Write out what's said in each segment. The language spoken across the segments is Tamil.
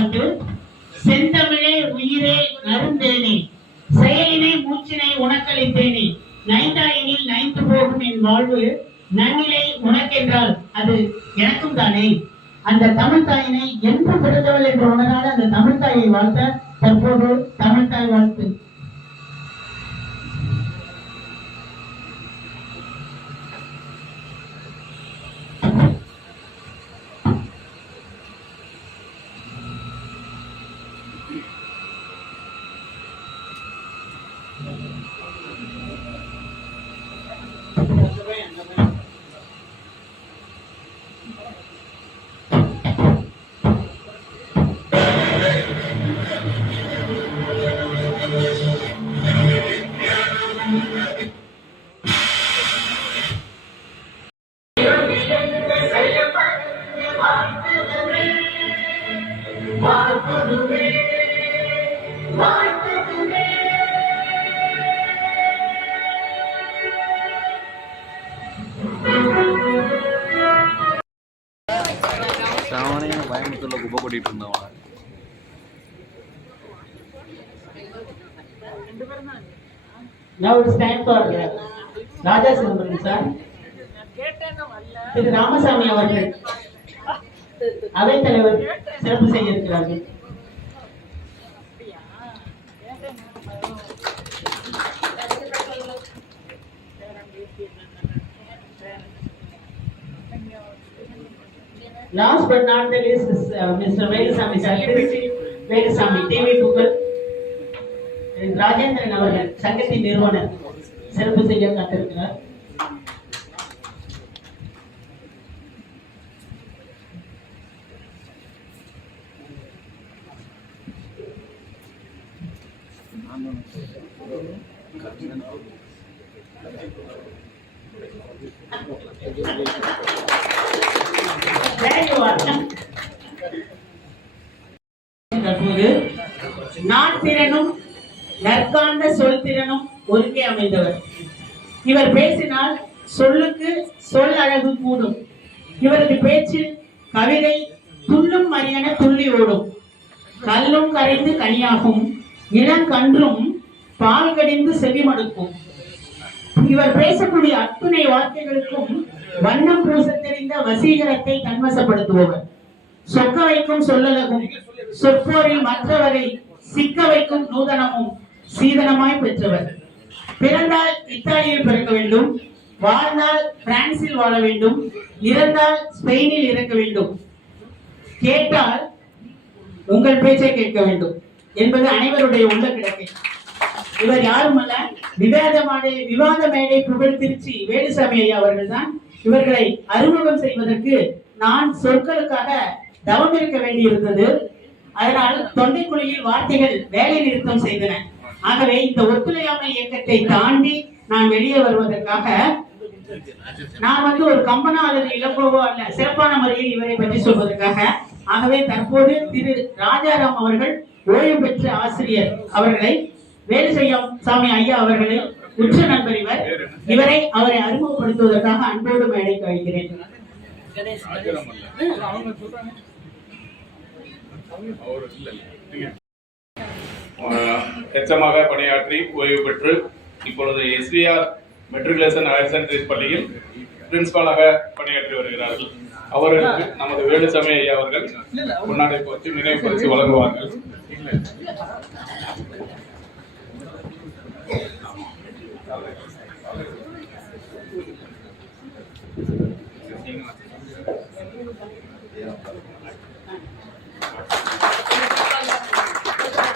பாட்டு. செந்தமிழே உயிரே நறுந்தேனே, செயலினை மூச்சினை உனக்களித்தேனே, நைந்தாயினில் நைந்து போகும் என் வாழ்வு நன்னிலை உனக்கென்றால் அது எனக்கும் தானே. அந்த தமிழ் தாயினை என்று பிறந்தவள் என்று உணராத அந்த தமிழ் தாயை வாழ்த்த தற்போது தமிழ் தாய் வாழ்த்து. கோயம்புத்தூர்ல குப்பை கொட்டிட்டு இருந்தவங்க. Now it's time for Raja Sundaran sir. திரு ராமசாமி அவர்கள் அவைத் தலைவர் சிறப்பு செய்ய இருக்கிறார்கள். Last but not the least is Mr. Velusamy sir. Velusamy TV Google Rajendran அவர்கள் சங்கத்தின் நிறுவனர் சிறப்பு செய்ய காத்திருக்கிறார். நாட்டிறனும் நற்காண்ட சொல் திறனும் ஒருங்கே அமைந்தவர். இவர் பேசினால் சொல்லுக்கு சொல் அழகு கூடும். இவரது பேச்சில் கவிதை துள்ளும் மரியன துள்ளி ஓடும். கல்லும் கரைந்து கனியாகும், இளங்கன்றும் பால் கடிந்து செவிமடுக்கும். இவர் பேசக்கூடிய அத்துணை வார்த்தைகளுக்கும் வண்ணம் பூச தெரிந்த வசீகரத்தை தன்வசப்படுத்துபவர். சொக்க வைக்கும் சொல்லலகும், சொற்போரில் மற்றவரை சிக்க வைக்கும் நூதனமும் சீதனமாய் பெற்றவர். பிறந்தால் இத்தாலியில் பிறக்க வேண்டும், வாழ்ந்தால் பிரான்சில் வாழ வேண்டும், இறந்தால் ஸ்பெயினில் இறக்க வேண்டும், கேட்டால் உங்கள் பேச்சை கேட்க வேண்டும் என்பது அனைவருடைய உள்ள கிடக்கை. இவர் யாருமல்ல, விவாத மேடை புகழ் திருச்சி வேலுசாமி ஐயா அவர்கள் தான். இவர்களை அறிமுகம் செய்வதற்கு நான் சொற்களுக்காக தவம் இருக்க வேண்டியிருந்தது. அதனால் தொண்டைக்குழியில் வார்த்தைகள் வேலை நிறுத்தம் செய்தன. ஆகவே இந்த ஒத்துழையாமை இயக்கத்தை தாண்டி நான் வெளியே வருவதற்காக நான் ஒரு கம்பனா அல்லது இளங்கோவோ அல்ல, சிறப்பான முறையில் இவரை பற்றி சொல்வதற்காக. ஆகவே தற்போது திரு ராஜாராம் அவர்கள் ஓய்வு பெற்ற ஆசிரியர் அவர்களை, வேலுசாமி ஐயா அவர்களை உற்ற நண்பர் இவரை அவரை அறிமுகப்படுத்துவதற்காக அன்போடு மேடைக்கு அழைக்கிறேன். எச்சமாக பணியாற்றி ஓய்வு பெற்று இப்பொழுது SVR மெட்ரிகுலேஷன் ஹையர் செகண்டரி பள்ளியில் பிரின்சிபாலாக பணியாற்றி வருகிறார்கள். அவர்களுக்கு நமது வேலுசாமி ஐயா அவர்கள் முன்னாடி போச்சு நினைவு பரிசு வழங்குவார்கள்.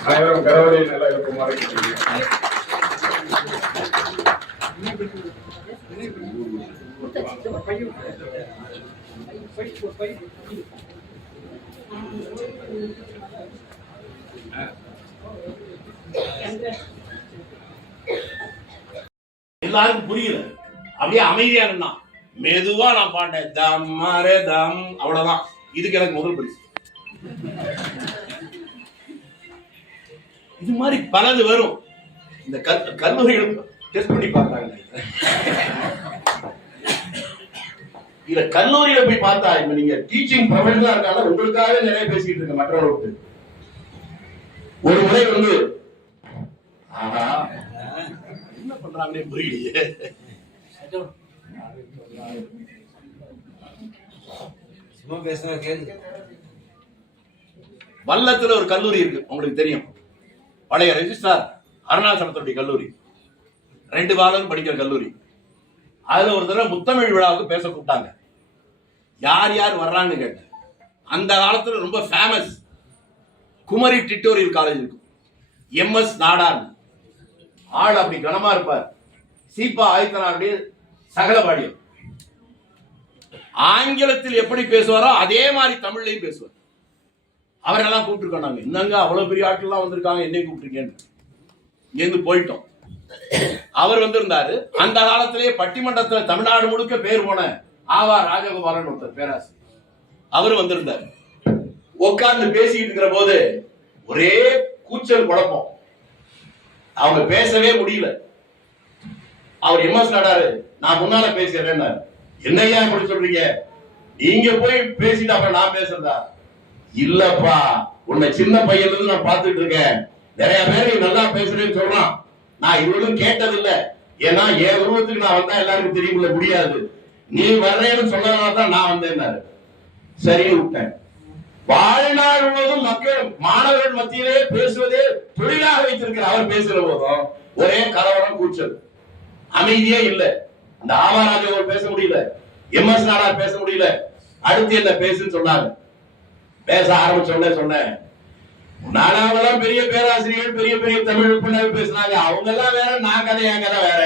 அனைவரும் கரவடி நல்லா இருக்குமாறு எல்லாருக்கும் புரியல. அப்படியே அமைதியான மெதுவா நான் பாட்டேன், தம் மாரே தம், அவ்வளவுதான். இதுக்கு எனக்கு முதல் பரிசு. இது மாதிரி பலது வரும். இந்த கல்லூரிகள் டெஸ்ட் பண்ணி பார்த்தாங்க. இதுல கல்லூரியில போய் பார்த்தா, இப்ப நீங்க டீச்சிங் ப்ரொஃபஷனலா இருக்காங்க, உங்களுக்காக நிறைய பேசிட்டு இருக்க மற்றவர்களுக்கு ஒரு முறை வந்து ஆஹா என்ன பண்றாங்கன்னே புரியலையே. வல்லத்துல ஒரு கல்லூரி இருக்கு, உங்களுக்கு தெரியும். பழைய ரெஜிஸ்ட்ரார் அருணாச்சலத்துடைய கல்லூரி, 2 பாலரும் படிக்கிற கல்லூரி. அதுல ஒரு தடவை முத்தமிழ் விழாவுக்கு பேச கூப்பிட்டாங்க. யார் யார் வர்றாங்க கேட்டேன். அந்த காலத்துல ரொம்ப ஃபேமஸ் குமரி டிட்டோரியல் காலேஜ் இருக்கும். எம்எஸ் நாடார் ஆள் அப்படி கனமா இருப்பார். சீபா ஆயத்தனாருடைய சகலபாடியம். ஆங்கிலத்தில் எப்படி பேசுவாரோ அதே மாதிரி தமிழ்லையும் பேசுவார். அவரெல்லாம் கூப்பிட்டுருக்கோம் நாங்க. என்னங்க அவ்வளவு பெரிய ஆட்கள்லாம் வந்திருக்காங்க, என்னையும் கூப்பிட்டுருக்கேன்னு இருந்து போயிட்டோம். அவர் வந்திருந்தாரு. அந்த காலத்திலேயே பட்டிமன்றத்துல தமிழ்நாடு முழுக்க பேர் போன ஆவா ராஜகோபாலன் ஒருத்தர் பேராசிரியர், அவரு வந்திருந்தாரு. உட்கார்ந்து பேசிட்டு இருக்கிற போது ஒரே கூச்சல் குழப்பம், அவங்க பேசவே முடியல. அவர் எம்எஸ் நாடாரு, நான் முன்னால பேசுறேன். என்னையா இப்படி சொல்றீங்க, நீங்க போய் பேசிட்டு அப்புறம் நான் பேசுறதா? இல்லப்பா, உன்னை சின்ன பையன்ல இருந்து நான் பார்த்துட்டு இருக்கேன். நிறைய பேர் நீ நல்லா பேசுறேன்னு சொல்றான். நான் இவ்வளவு கேட்டதில்ல. ஏன்னா என் உருவத்துக்கு நான் வந்தா எல்லாருக்கும் தெரியுமில்ல, முடியாது. நீ வர்றேன்னு சொன்னதுனாலதான் நான் வந்தேன்னாரு. சரின்னு விட்டேன். வாழ்நாள் முழுவதும் மக்கள் மாணவர்கள் மத்தியிலே பேசுவதே தொழிலாக வைத்திருக்கிற அவர் பேசுற போதும் ஒரே கலவரம், கூச்சல், அமைதியே இல்லை. அந்த ஆவாராஜகோபால் பேச முடியல, எம்எஸ் நாடார் பேச முடியல. அடுத்து என்ன பேசுன்னு சொன்னாங்க. பேச ஆரம்பிச்சோடனே சொன்னேன், நானாவெல்லாம் பெரிய பேராசிரியர்கள், பெரிய பெரிய தமிழ் பிள்ளைகள் பேசினாங்க. அவங்க எல்லாம் வேற, நான் கதை என் கதை வேற.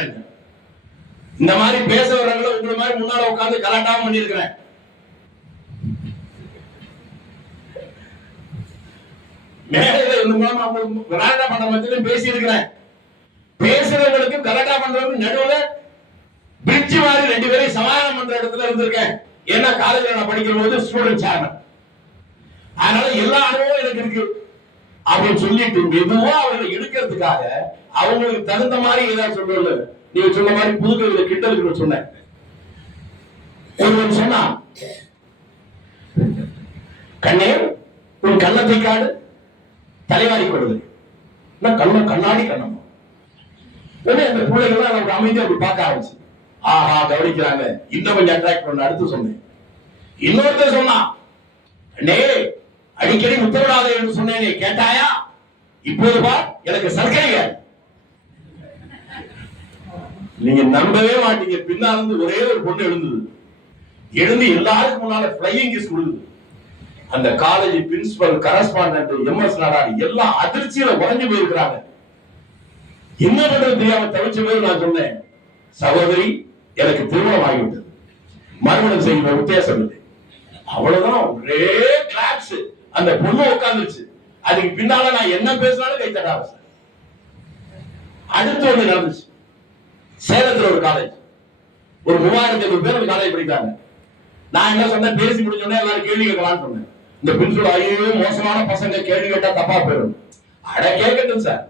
இந்த மாதிரி பேச வர்றவங்களை உங்களை மாதிரி முன்னால உட்கார்ந்து கலாட்டாவும் பண்ணிருக்கிறேன். மேடையில இந்த மூலமா கலாட்டா பண்ற மத்தியிலும் பேசி இருக்கிறேன். பேசுறவங்களுக்கு கலாட்டா பண்றவங்க நடுவுல பிரிட்ஜ் மாதிரி 2 பேரையும் சமாதானம் பண்ற இடத்துல இருந்திருக்கேன். ஏன்னா காலேஜ்ல நான் படிக்கிற போது ஸ்டூடெண்ட் சேர்மன், அதனால எல்லா அனுபவம் எனக்கு இருக்கு அப்படின்னு சொல்லிட்டு மெதுவா அவர்களை எடுக்கிறதுக்காக அவங்களுக்கு தகுந்த மாதிரி ஏதாவது சொல்றது. நீங்க சொன்ன மாதிரி புதுக்கவிதை கிட்டலுக்கு சொன்னேன். ஒருவன் சொன்னா, கண்ணே உன் கண்ணத்தை காடு, தலைவாரி கொடுது. கண்ணம் கண்ணாடி கண்ணம். உடனே அந்த பிள்ளைகள்லாம் அவங்க அமைதியா அப்படி பார்க்க ஆரம்பிச்சு, ஆஹா கவனிக்கிறாங்க, இன்னும் கொஞ்சம் அட்ராக்ட் பண்ண. அடுத்து சொன்னேன். இன்னொருத்தர் சொன்னா, அண்ணே அடிக்கடி முத்தமிடாத என்று சொன்னேனே கேட்டாயா? இப்போது பா எனக்கு சர்க்கரை. நீங்க நம்பவே மாட்டீங்க, பின்னால ஒரே ஒரு பொண்ணு எழுந்து எல்லாருக்கும் முன்னால பிளையிங் கிஸ் கொடுக்குது. அந்த college principal, correspondent, MS Nadar எல்லாம் அதிர்ச்சியில உறைஞ்சு போயிருக்கிறாங்க. என்ன பண்றது தெரியாம தவிச்ச போது நான் சொன்னேன், சகோதரி எனக்கு திருமணம் ஆகிவிட்டது, மறுமணம் செய்கிற உத்தேசம் இல்லை. அவ்வளவுதான். ஒரே கிளாப்ஸ். அந்த பொண்ணு உட்கார்ந்துருச்சு. அதுக்கு பின்னால நான் என்ன பேசினாலும் கை தட்ட ஆரம்பிச்சேன். அடுத்து ஒண்ணு நடந்துச்சு. சேலத்துல ஒரு காலேஜ், ஒரு 3000 பேர் அந்த காலேஜ் படிக்கிறாங்க. நான் என்ன சொன்னேன், பேசி முடிஞ்சோடனே எல்லாரும் கேள்வி கேட்கலாம்னு சொன்னேன். இந்த பிரின்சிபல், ஐயோ மோசமான பசங்க கேள்வி கேட்டா தப்பா போயிடும். அட கேட்கட்டும் சார்.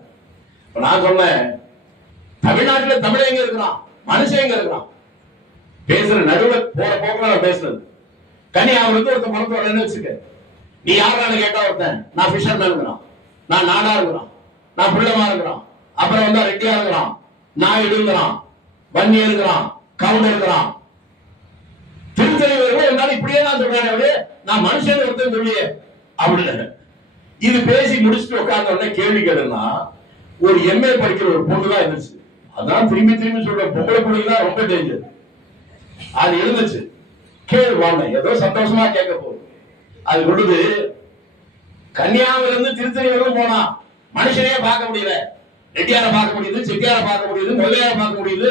நான் சொன்னேன், தமிழ்நாட்டுல தமிழ் எங்க இருக்கிறான், மனுஷன் எங்க இருக்கிறான்? பேசுற நடுவுல போற போக்குல பேசுறது. கன்னியாகுமரி ஒருத்தன் பணத்தை வரலன்னு வச்சுக்க, நீ யாரான்னு கேட்டா ஒருத்தன், நான் பிஷர்மேன் இருக்கிறான், நான் நாடா இருக்கிறான், நான் பிள்ளைமா இருக்கிறான், அப்புறம் வந்தா ரெட்டியா இருக்கிறான், நாயுடு இருக்கிறான், வன்னி இருக்கிறான், கவுண்டர் இருக்கிறான். திருத்தலைவர்கள் என்னால இப்படியே தான் சொல்றாங்க, நான் மனுஷன் ஒருத்தன் சொல்லியே அப்படின்னு. இது பேசி முடிச்சுட்டு உட்கார்ந்த உடனே கேள்வி கேளுன்னா, ஒரு எம்ஏ படிக்கிற ஒரு பொண்ணு தான் இருந்துச்சு. அதான் திரும்பி திரும்பி சொல்ற, பொம்பளை பிள்ளைங்க தான் ரொம்ப டேஞ்சர். அது இருந்துச்சு. கேள்வி வாங்க, ஏதோ சந்தோஷமா கேட்க போகுது. அது கொடுத்து கன்னியாகுமரியில இருந்து திருத்தணி வரைக்கும் போனா மனுஷனையே பார்க்க முடியல. ரெட்டியார பார்க்க முடியுது, செட்டியார பார்க்க முடியுது, கொள்ளையார பார்க்க முடியுது,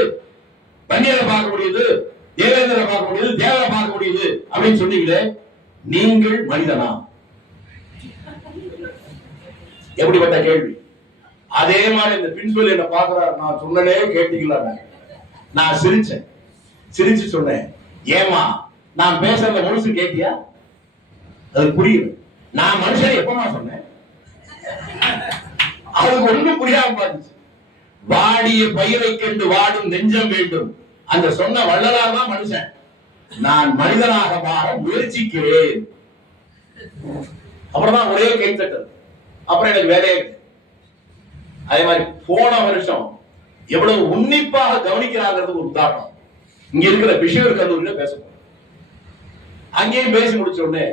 பன்னியரை பார்க்க முடியுது, தேவேந்திர பார்க்க முடியுது, தேவரை பார்க்க முடியுது அப்படின்னு சொன்னீங்களே, நீங்கள் மனிதனா? எப்படிப்பட்ட கேள்வி. அதே மாதிரி இந்த பிரின்சிபல் என்ன பாக்குறாரு. நான் சொன்னனே கேட்டீங்களா? நான் சிரிச்சு சொன்னேன், ஏமா நான் பேசுறத முழுசு கேட்டியா? அது புரியுது. நான் மனுஷன் எப்பமா சொன்னேன்? அவருக்கு ஒண்ணும் புரியாம பார்த்துச்சு. வாடிய பயிரை கண்டு வாடும் நெஞ்சம் வேண்டும். அந்த சொன்ன வள்ளலார் தான் மனுஷன். நான் மனிதனாக மாற முயற்சிக்கிறேன். அப்புறம் தான் ஒரே கைத்தட்டல். அப்புறம் எனக்கு வேலையே அதே மாதிரி போன வருஷம் எவ்வளவு உன்னிப்பாக கவனிக்கிறாங்கிறது ஒரு உதாரணம். இங்க இருக்கிற பிஷேவர் கல்லூரியில பேச போறோம். அங்கேயும் பேசி முடிச்ச உடனே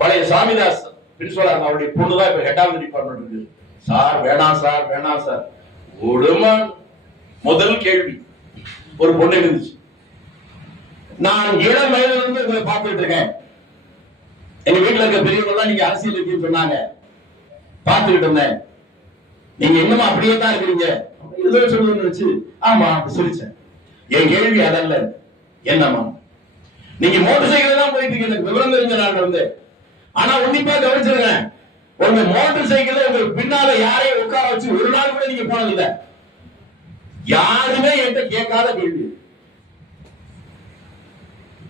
பழைய சாமிதாஸ் பிரின்சிபல் அவருடைய பொண்ணுதான் இப்ப ஹெட் ஆஃப் தி டிபார்ட்மெண்ட் இருக்கு. சார் வேணாம் சார் வேணாம் சார். ஒடுமா முதல் கேள்வி ஒரு பொண்ணு இருந்துச்சு. நான் இளம் வயதுல இருந்து இதை பார்த்துட்டு இருக்கேன். எங்க வீட்டுல இருக்க பெரியவங்க எல்லாம் நீங்க அரசியல் இருக்குன்னு சொன்னாங்க, பார்த்துக்கிட்டு இருந்தேன். நீங்க இன்னும் அப்படியே தான் இருக்கிறீங்க ஏதோ சொல்லுன்னு வச்சு ஆமா சிரிச்சேன். என் கேள்வி அதல்ல, என்னம்மா நீங்க மோட்டர் சைக்கிள் தான் போயிட்டு இருக்கீங்க, விவரம் தெரிஞ்ச நாள் வந்து. ஆனா உன்னிப்பா கவனிச்சிருங்க, உங்க மோட்டர் சைக்கிள் உங்களுக்கு பின்னால யாரையும் உட்கார வச்சு ஒரு நாள் கூட நீங்க போனதில்லை. யாருமே என்கிட்ட கேட்காத கேள்வி.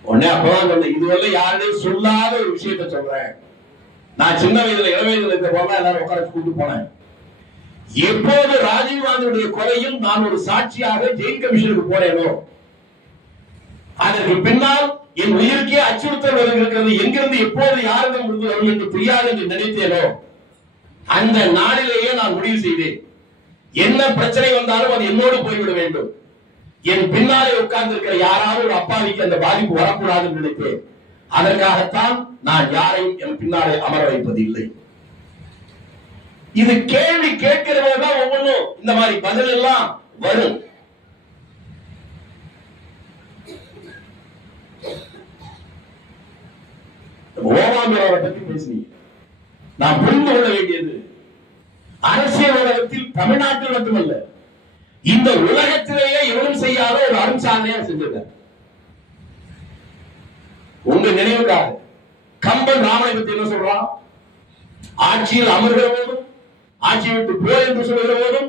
உடனே அப்பதான் சொன்னேன், இதுவரை யாரையும் சொல்லாத ஒரு விஷயத்த சொல்றேன். நான் சின்ன வயதுல இள வயதுல இருக்க போனா எல்லாரும் உட்கார வச்சு கூட்டு போனேன். எப்போது ராஜீவ்காந்தியுடைய கொலையில் நான் ஒரு சாட்சியாக ஜெயில் கமிஷனுக்கு போறேனோ, அதற்கு பின்னால் என் உயிருக்கே அச்சுறுத்தல் இருக்கிறது, எங்கிருந்து எப்போது யாரிடம் இருந்து வரும் என்று தெரியாது என்று நினைத்தேனோ, அந்த நாளிலேயே நான் முடிவு செய்தேன், என்ன பிரச்சனை வந்தாலும் அது என்னோடு போய்விட வேண்டும். என் பின்னாலே உட்கார்ந்து இருக்கிற யாராவது ஒரு அப்பாவிக்கு அந்த பாதிப்பு வரக்கூடாது என்று நினைத்தேன். அதற்காகத்தான் நான் யாரையும் என் பின்னாலே அமர வைப்பதில்லை. இது கேள்வி கேட்கிறவர்கள் ஒவ்வொன்றும் இந்த மாதிரி பதில் எல்லாம் வரும். ஓமாந்திராவை பற்றி பேசினீங்க. நான் புரிந்து கொள்ள வேண்டியது, அரசியல் உலகத்தில் தமிழ்நாட்டில் மட்டுமல்ல இந்த உலகத்திலேயே எவரும் செய்யாத ஒரு அரும்சாதனையா செஞ்சிருக்கார். உங்க நினைவுக்காக கம்பன் ராமனை பத்தி என்ன சொல்றான்? ஆட்சியில் அமர்கிற போதும் ஆட்சி விட்டு போ என்று சொல்லுகிற போதும்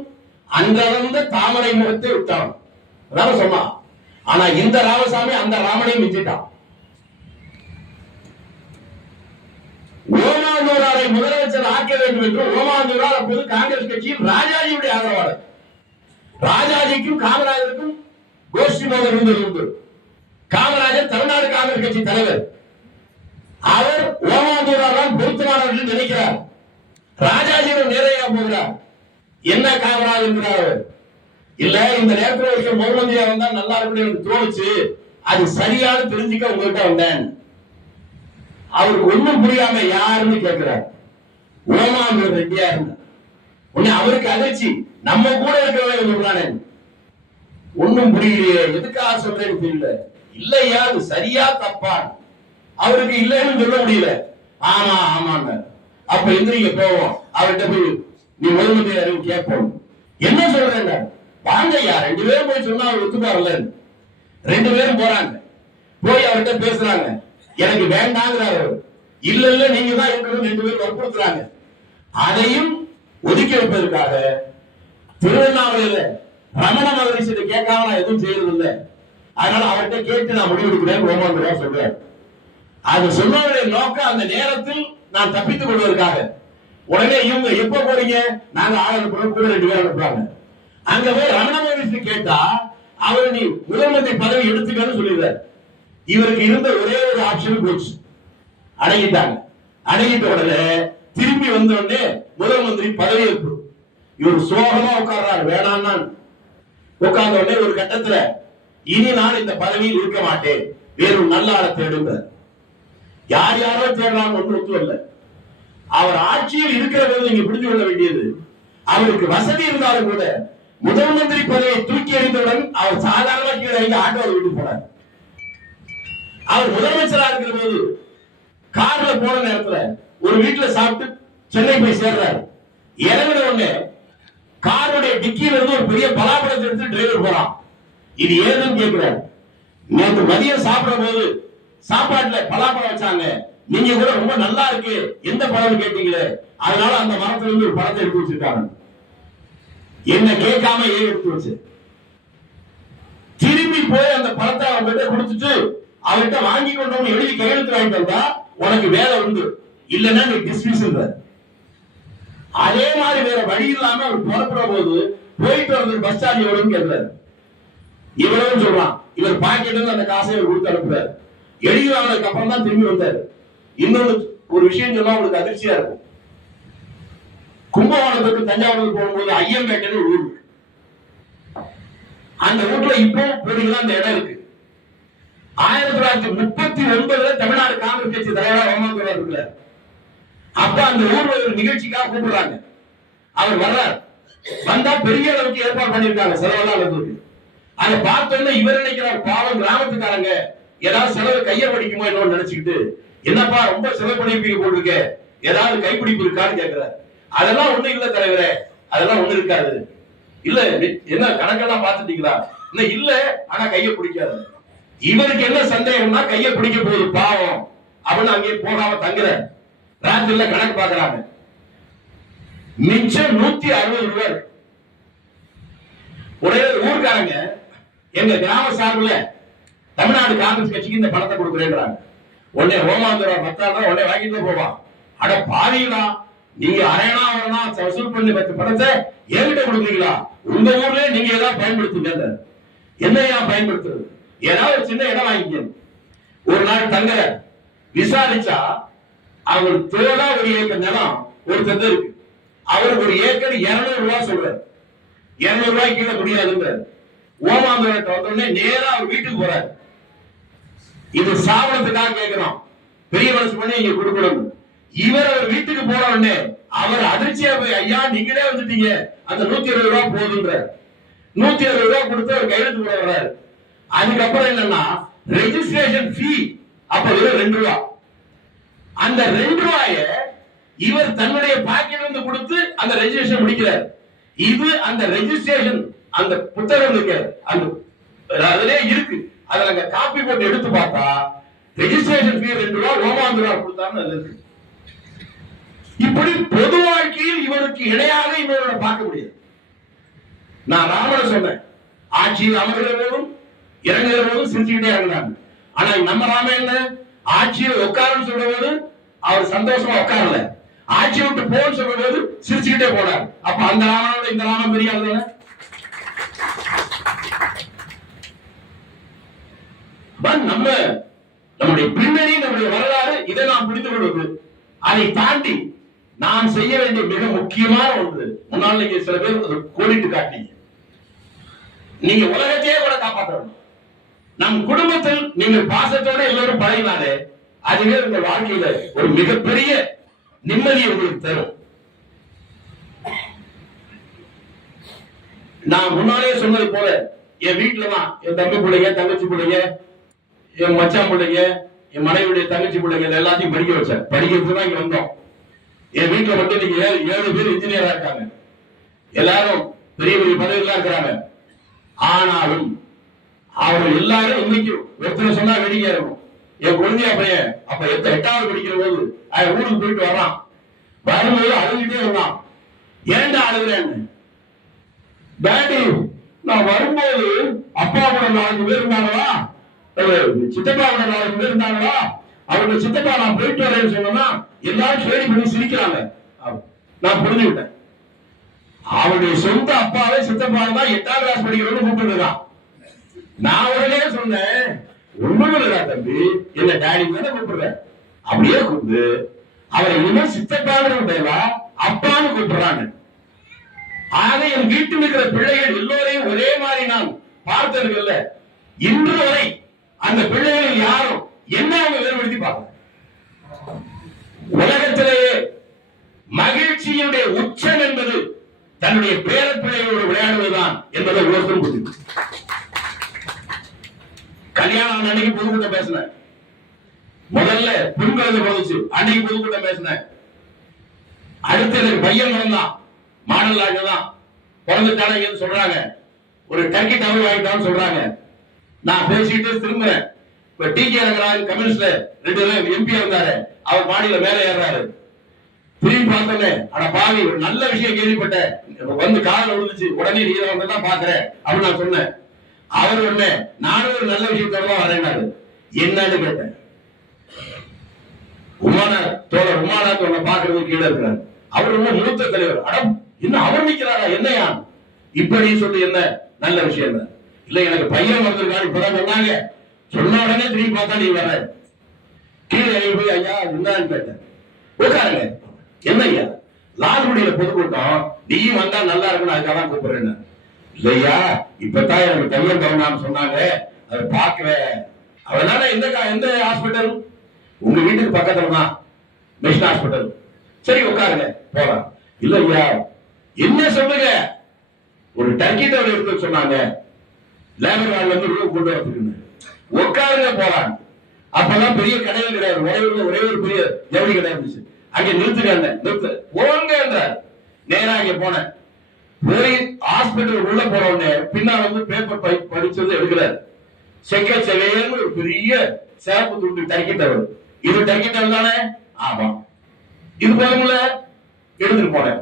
அன்றளந்த தாமரை முகத்தை விட்டான் அதான் சொன்னான். ஆனா இந்த ராமசாமி அந்த ராமனையும் மிஞ்சிட்டான். ஓமாந்தூராரை முதலமைச்சர் ஆக்க வேண்டும் என்று ஓமாந்தூரார் அப்போது காங்கிரஸ் கட்சியில் ராஜாஜியுடைய ஆதரவாளர். ராஜாஜிக்கும் காமராஜருக்கும் கோஷ்டி மோதல் இருந்தது. காமராஜர் தமிழ்நாடு காங்கிரஸ் கட்சி தலைவர். அவர் ஓமாந்தூரார் பொருத்தமானவர்கள் நினைக்கிறார். ராஜாஜியோட நேரையா போகிறார். என்ன காமராஜ் என்கிறார்? இல்ல இந்த நேரத்தில் இருக்க முகமதியா வந்தா நல்லா இருக்கு தோணுச்சு, அது சரியான தெரிஞ்சுக்க உங்ககிட்ட வந்தேன். அவருக்கு ஒண்ணும் புரியாம யாருன்னு கேட்கிறார். ஓமாந்தூர் ரெட்டியா இருந்தார். உடனே அவருக்கு அதிர்ச்சி, நம்ம கூட இருக்கிறவங்க சொல்றானே ஒண்ணும் புரியலையே, எதுக்காக சொல்றேன்னு தெரியல. இல்லையா அது சரியா தப்பா? அவருக்கு இல்லைன்னு சொல்ல முடியல. ஆமா ஆமாங்க. அப்ப எந்திரிக்க போவோம், அவர்கிட்ட போய் நீ முதல்மந்திரி அறிவு கேட்போம். என்ன சொல்றேங்க? வாங்கய்யா, 2 பேரும் போய் சொன்னா அவர் ஒத்துப்பாருல்ல. 2 பேரும் போறாங்க, போய் அவர்கிட்ட பேசுறாங்க. எனக்கு வேண்டாங்கிறார் அவர். இல்ல இல்ல நீங்க தான் இருக்கணும் 2 பேரும் வற்புறுத்துறாங்க. அதையும் ஒதுக்கி வைப்பதற்காக திருவண்ணாமலையில ரமண மகரிஷி கேட்காம நான் எதுவும் செய்யறது இல்லை, அதனால அவர்கிட்ட கேட்டு நான் முடிவெடுக்கிறேன் ஓமாந்திரா சொல்றாரு. அது சொன்னவருடைய நோக்கம் அந்த நேரத்தில் நான் தப்பித்துக் கொள்வதற்காக. உடனே இவங்க எப்ப போறீங்க? நாங்க ஆள் அனுப்புறோம், கூட 2 பேர் அனுப்புறாங்க. அங்க போய் ரமண மகரிஷி கேட்டா அவரு நீ முதலமைச்சர் பதவி எடுத்துக்கன்னு சொல்லிடுறாரு. இவருக்கு இருந்த ஒரே ஒரு ஆப்ஷன் போச்சு, அடங்கிட்டாங்க. அடங்கிட்ட உடனே திரும்பி வந்த உடனே முதல் மந்திரி பதவியேற்பு. இவர் சோகமா உட்கார்றாரு, வேணான்னா உட்கார்ந்த உடனே ஒரு கட்டத்துல இனி நான் இந்த பதவியில் இருக்க மாட்டேன், வேறு நல்ல ஆளை தேடுங்க. யார் யாரோ தேடலாம் ஒன்று ஒத்து வரல. அவர் ஆட்சியில் இருக்கிற போது நீங்க புரிந்து கொள்ள வேண்டியது, அவருக்கு வசதி இருந்தாலும் கூட முதல் மந்திரி பதவியை தூக்கி எறிந்தவுடன் அவர் சாதாரண கீழே இறங்கி ஆட்டோவில் விட்டு போனார். அவர் முதலமைச்சரா இருக்கிற போது கார்ல போன நேரத்துல ஒரு வீட்டுல சாப்பிட்டு சென்னை போய் சேர்றாரு. இறங்கின உடனே காருடைய டிக்கியில இருந்து ஒரு பெரிய பலாப்பழத்தை எடுத்து டிரைவர் போறான். இது ஏதுன்னு கேட்கிறார். நேற்று மதியம் சாப்பிட போது சாப்பாட்டுல பலாப்பழம் வச்சாங்க, நீங்க கூட ரொம்ப நல்லா இருக்கு, எந்த பழம் கேட்டீங்களே, அதனால அந்த மரத்துல இருந்து ஒரு பழத்தை எடுத்து வச்சிருக்காங்க. என்ன கேட்காம ஏன் எடுத்து வச்சு திரும்பி போய் அந்த பழத்தை அவங்ககிட்ட கொடுத்துட்டு அவர்கிட்ட வாங்கி கொண்டவங்க எழுதி கையெழுத்து வாங்கிட்டு வந்தா உனக்கு வேலை உண்டு, இல்லைன்னா நீ டிஸ்மிஸ். அதே மாதிரி வேற வழி இல்லாம அவர் புறப்பட போது போயிட்டு வந்து பஸ் ஸ்டாண்ட் எவ்வளவு கேட்கிறாரு. இவ்வளவு சொல்றான். இவர் பாக்கெட்ல அந்த காசை கொடுத்து அனுப்புறாரு. எழுதி வாங்கினதுக்கு அப்புறம் தான் திரும்பி வந்தாரு. இன்னொரு ஒரு விஷயம் சொன்னா உங்களுக்கு அதிர்ச்சியா இருக்கும். கும்பகோணத்துக்கு தஞ்சாவூருக்கு போகும்போது ஐயம்பேட்டைன்னு ஒரு ஊர் இருக்கு. அந்த ஊர்ல இப்போ போனீங்கன்னா அந்த இடம் இருக்கு. 1939 தமிழ்நாடு காங்கிரஸ் கட்சி தலைவராக ஓமாந்துரார் இருக்கிறார். அப்ப அந்த ஊர்ல ஒரு நிகழ்ச்சிக்காக கூப்பிடுறாங்க. அவர் வர்றார். வந்தா பெரிய அளவுக்கு ஏற்பாடு பண்ணிருக்காங்க, செலவெல்லாம் நடந்தது. அதை பார்த்தோன்னா இவர் நினைக்கிறார், பாவம் கிராமத்துக்காரங்க ஏதாவது செலவு கைய படிக்குமோ என்னன்னு நினைச்சுக்கிட்டு, என்னப்பா ரொம்ப செலவு பண்ணிருப்பீங்க போட்டிருக்க, ஏதாவது கைப்பிடிப்பு இருக்கான்னு கேட்கிறார். அதெல்லாம் ஒண்ணு இல்ல தலைவரே, அதெல்லாம் ஒண்ணு இருக்காது. இல்ல என்ன கணக்கெல்லாம் பாத்துட்டீங்களா? இல்ல ஆனா கைய பிடிக்காது. இவருக்கு என்ன சந்தேகம்னா கைய பிடிக்க போகுது பாவம் அப்படின்னு அங்கே போகாம தங்குற. ராத்திரில கணக்கு பாக்குறாங்க, மிச்சம் 160 ரூபாய். ஒரே ஊர்க்காரங்க எங்க கிராம சார்பில் தமிழ்நாடு காங்கிரஸ் கட்சிக்கு இந்த பணத்தை கொடுக்குறேன்றாங்க. உடனே ஓமாந்துரா 10 ரூபாய் உடனே வாங்கிட்டு போவான். அட பாவீங்களா, நீங்க அரையணா வரனா வசூல் பண்ணி 10 பணத்தை என்கிட்ட கொடுக்குறீங்களா? உங்க ஊர்ல நீங்க ஏதாவது பயன்படுத்துங்க. என்னையா பயன்படுத்துறது? ஏதாவது ஒரு சின்ன இடம் வாங்கிக்க. ஒரு நாள் தங்க விசாரிச்சா அவர் தோடா ஒரு ஏக்கர் நிலம் ஒரு தந்தை இருக்கு. அவர் ஒரு ஏக்கர் 200 ரூபாய் சொல்றாரு. 200 ரூபாய் கீழே முடியாதுங்க. ஓமாந்துரட்ட வந்தோடனே நேரா அவர் வீட்டுக்கு போறாரு. இது சாவணத்துக்காக கேட்கிறோம், பெரிய மனசு பண்ணி இங்க கொடுக்கணும். இவர் அவர் வீட்டுக்கு போன உடனே அவர் அதிர்ச்சியா போய், ஐயா நீங்களே வந்துட்டீங்க, அந்த 120 ரூபாய் போதுன்ற 120 ரூபாய் கொடுத்து அவர் கையெழுத்து போட வர்றாரு. அதுக்கப்புறம் என்னன்னா ரெஜிஸ்ட்ரேஷன் ஃபீ அப்ப வெறும் 2 ரூபாய். அந்த 2 ரூபாய இவர் தன்னுடைய பாக்கெட் வந்து கொடுத்து அந்த ரெஜிஸ்ட்ரேஷன் முடிக்கிறார். இது அந்த ரெஜிஸ்ட்ரேஷன் அந்த புத்தகம் இருக்கு, அந்த அதிலே இருக்கு. அதை நாங்க காப்பி போட்டு எடுத்து பார்த்தா ரெஜிஸ்ட்ரேஷன் ஃபீ 2 ரூபாய் ஓமாந்துரா கொடுத்தாருன்னு அது இருக்கு. இப்படி பொது வாழ்க்கையில் இவருக்கு இணையாக இவரோட பார்க்க முடியாது. நான் ராமனை சொன்னேன், ஆட்சியில் அமர்கிற போதும் இறங்குகிற போதும் சிரிச்சுக்கிட்டே இறங்கினாங்க. ஆனா நம்ம ராம என்ன, ஆட்சியில் உட்காருன்னு சொல்ற போது அவர் சந்தோஷமா உட்காரல, ஆட்சி விட்டு போன்னு சொல்ற போது சிரிச்சுக்கிட்டே போனார். அப்ப அந்த ராமனோட இந்த ராமன் பெரிய ஆளுதானே? நம்முடைய பின்னணி, நம்முடைய வரலாறு, இதை நாம் புரிந்து கொள்வது. அதை தாண்டி நாம் செய்ய வேண்டிய மிக முக்கியமான ஒன்று, முன்னால் நீங்க சில பேர் கோடிட்டு காட்டீங்க, நீங்க உலகத்தையே கூட காப்பாற்றணும். நம் குடும்பத்தில் நீங்கள் பாசத்தோட எல்லாரும் பழகினாலே அதுவே உங்க வாழ்க்கையில ஒரு மிகப்பெரிய நிம்மதியை உங்களுக்கு தரும். நான் முன்னாலே சொன்னது போல என் வீட்டுலதான் என் தம்பி பிள்ளைங்க, தங்கச்சி பிள்ளைங்க, என் மச்சான் பிள்ளைங்க, என் மனைவியுடைய தங்கச்சி பிள்ளைங்க எல்லாத்தையும் படிக்க வச்சேன். படிக்கிறதுதான் இங்க வந்தோம். என் வீட்டுல மட்டும் இன்னைக்கு 7 பேர் இன்ஜினியரா இருக்காங்க, எல்லாரும் பெரிய பெரிய பதவிகளா இருக்கிறாங்க. ஆனாலும் அவர்கள் எல்லாரும் இன்னைக்கு ஒருத்தர் சொன்னா வேடிக்கையா இருக்கும். என் குழந்தையா பையன் அப்ப 8வது படிக்கிற போது ஊருக்கு போயிட்டு வரான். வரும்போது அழுதுகிட்டே வந்தான். ஏன்டா அழுகுறேன்னு, டாடி நான் வரும்போது அப்பா கூட 4 பேர் இருந்தாங்களா, சித்தப்பா கூட 4 பேர் இருந்தாங்களா, அவருடைய சித்தப்பா நான் போயிட்டு வரேன்னு சொன்னா எல்லாரும் ஷேடி பண்ணி சிரிக்கிறாங்க. நான் புரிஞ்சுக்கிட்டேன், அவருடைய சொந்த அப்பாவே சித்தப்பா தான் 8ஆம் கிளாஸ் படிக்கிறவங்க கூப்பிட்டு இருக்கான். நான் உடனே சொன்னேன், ஒண்ணுமே இல்லடா தம்பி, என்ன டாடி தானே கூப்பிடுறேன், அப்படியே கூப்பிடு. அவரை இனிமே சித்தப்பான்னு அப்பான்னு கூப்பிடுறாங்க. ஆக என் வீட்டில் இருக்கிற பிள்ளைகள் எல்லோரையும் ஒரே மாதிரி நான் பார்த்ததில்லை. இன்று வரை அந்த பிள்ளைகள் யாரும் என்ன அவங்க வேறுபடுத்தி பார்க்க. உலகத்திலேயே மகிழ்ச்சியுடைய உச்சம் என்பது தன்னுடைய பேர பிள்ளைகளோடு விளையாடுவதுதான் என்பதை ஒவ்வொருத்தரும் புரிந்து. கல்யாணம் அன்னைக்கு பொதுக்கூட்டம் பேசினேன். முதல்ல பெண்களுக்கு போதுச்சு, அன்னைக்கு பொதுக்கூட்டம் பேசினேன். அடுத்து எனக்கு பையன் பிறந்தான், மாடல் ஆகதான் பிறந்துட்டானு சொல்றாங்க. ஒரு டர்க்கி டவர் வாங்கிட்டான்னு சொல்றாங்க. நான் பேசிட்டு திரும்புறேன். இப்ப டி.கே. ரங்கராஜன் கம்யூனிஸ்ட்ல 2 எம்பி இருந்தாரு, அவர் மாடியில மேல ஏறாரு. திரும்பி பார்த்தோன்னே, அட பாவி ஒரு நல்ல விஷயம் கேள்விப்பட்டேன், வந்து காலில் விழுந்துச்சு, உடனே நீ தான் பாக்குறேன் அப்படின்னு நான் சொன்னேன். அவர் உடனே நானும் ஒரு நல்ல விஷயத்தோட வரேன்னாரு. என்னன்னு கேட்டேன். தோழர் உமாநாத் உன்னை பாக்குறது கீழே இருக்கிறார். அவர் ரொம்ப மூத்த தலைவர். அடம் இன்னும் அவர் நிக்கிறாரா, என்னையா இப்படி சொல்லி என்ன நல்ல விஷயம் இல்ல, எனக்கு பையன் வந்திருக்காரு இப்பதான் சொன்னாங்க. சொன்ன உடனே திரும்பி பார்த்தா நீ வர. கீழே போய் ஐயா என்னன்னு கேட்டேன். உட்காருங்க. என்ன ஐயா, லால்குடியில பொதுக்கூட்டம் கூப்பிடுறோம், நீயும் வந்தா நல்லா இருக்கணும், அதுக்காக தான் கூப்பிடுறேன்னு. இல்லையா, இப்பதான் எனக்கு பையன் பிறந்தான்னு சொன்னாங்க, அதை பாக்குறேன். அதனால எந்த ஹாஸ்பிட்டல்? உங்க வீட்டுக்கு பக்கத்துல தான் மிஷன் ஹாஸ்பிட்டல். சரி உட்காருங்க, போலாம். இல்ல ஐயா, என்ன சொல்லுங்க? ஒரு டர்க்கி டவர் இருக்குன்னு சொன்னாங்க, லேபர் ஹால்ல இருந்து ரூம் கொண்டு வரதுக்குன்னு. உட்காருங்க, போலாம். அப்பெல்லாம் பெரிய கடைகள் கிடையாது, ஒரே ஒரு பெரிய ஜவுளி கடை இருந்துச்சு. அங்க நிறுத்து போங்க என்றார். நேரா அங்க போனேன். போய் ஹாஸ்பிட்டல் உள்ள போன உடனே பின்னால் வந்து பேப்பர் படிச்சது எடுக்கிறார். செவேன்னு ஒரு பெரிய சேப்பு துண்டு டர்க்கி டவர். இது டர்க்கி டவர் தானே? ஆமா. இது போதும்ல, எடுத்துட்டு போனேன்.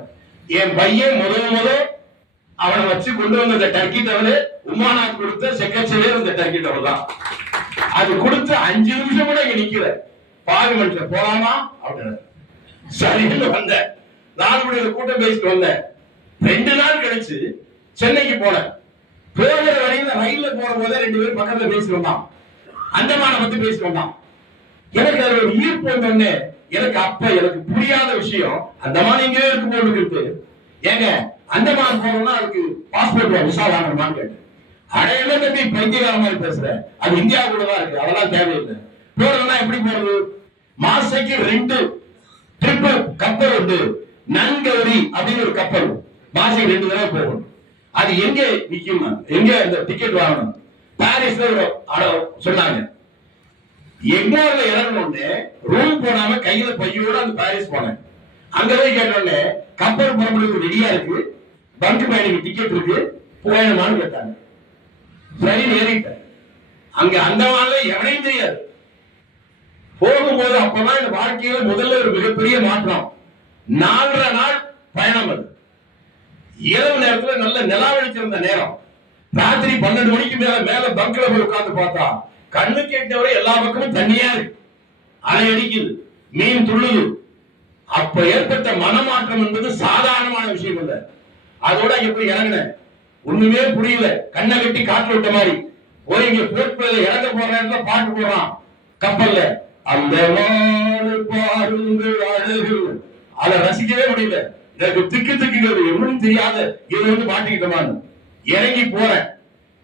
என் பையன் முதல் அவனை வச்சு கொண்டு வந்த டர்க்கி டவர் உமானாத் கொடுத்த செக்கச்சவே இந்த டர்க்கி டவர் தான். அது கொடுத்து 5 நிமிஷம் கூட இங்க நிக்கல. பாவி மனுஷன், போலாமா அப்படின்னு சரின்னு வந்தேன். 4 மணி கூட்டம் பேசிட்டு வந்தேன். 2 நாள் கழிச்சு சென்னைக்கு போனேன். போகிற வழியில ரயில்ல போற போதே 2 பேரும் பக்கத்துல பேசி வந்தான். அந்தமான பத்தி பேசி வந்தான். எனக்கு அது ஒரு ஈர்ப்பு வந்தோடனே எனக்கு புரியாத விஷயம், அந்தமான இங்கே இருக்கு போல இருக்கு. ஏங்க அந்தமான் போறோம்னா அதுக்கு பாஸ்போர்ட் விசா வாங்கணுமான்னு கேட்டேன். அடையில தம்பி பைத்தியகார மாதிரி பேசுற, அது இந்தியாவுக்குள்ள தான் இருக்கு, அதெல்லாம் தேவையில்லை. போறதுன்னா எப்படி போறது? மாசைக்கு 2 ட்ரிப் கப்பல் உண்டு. நன்கௌரி அப்படின்னு ஒரு கப்பல் மாசைக்கு 2 தடவை போகணும். அது எங்க நிக்கும், எங்க அந்த டிக்கெட் வாங்கணும்? பாரிஸ்ல ஒரு சொன்னாங்க. எங்கூர்ல இறங்கணும்னு ரூம் போடாம கையில பையோட அந்த பாரிஸ் போனேன். அங்க போய் கேட்டோடனே கப்பல் புறப்படுறதுக்கு ரெடியா இருக்கு, பங்கு பயணிக்கு டிக்கெட் இருக்கு, போயணுமான்னு கேட்டாங்க. சரி ஏறிட்டேன். அங்க அந்த வாழ்ல எவனையும் தெரியாது. போகும்போது அப்பதான் இந்த வாழ்க்கையில முதல்ல ஒரு மிகப்பெரிய மாற்றம். 4.5 நாள் பயணம். அது இரவு நேரத்துல நல்ல நிலா வெளிச்சிருந்த நேரம். ராத்திரி 12 மணிக்கு மேல பங்க்ல போய் உட்கார்ந்து பார்த்தா கண்ணு கேட்டவரை எல்லா பக்கமும் தண்ணியா இருக்கு, அலை அடிக்குது, மீன் துள்ளுது. அப்ப ஏற்பட்ட மனமாற்றம் என்பது சாதாரணமான விஷயம் இல்ல. அதோட அங்க போய் இறங்கினேன். ஒண்ணுமே புரியல, கண்ணை கட்டி காற்று விட்ட மாதிரி. போய் இங்க போர்ட்ல இறங்க போற இடத்துல பாட்டு போடுறான் கப்பல்ல. அந்த பாருங்கள் அழகு, அதை ரசிக்கவே முடியல. எனக்கு திக்குங்கிறது எவ்வளவு தெரியாத இது வந்து மாட்டிக்கிட்டமான்னு இறங்கி போறேன்.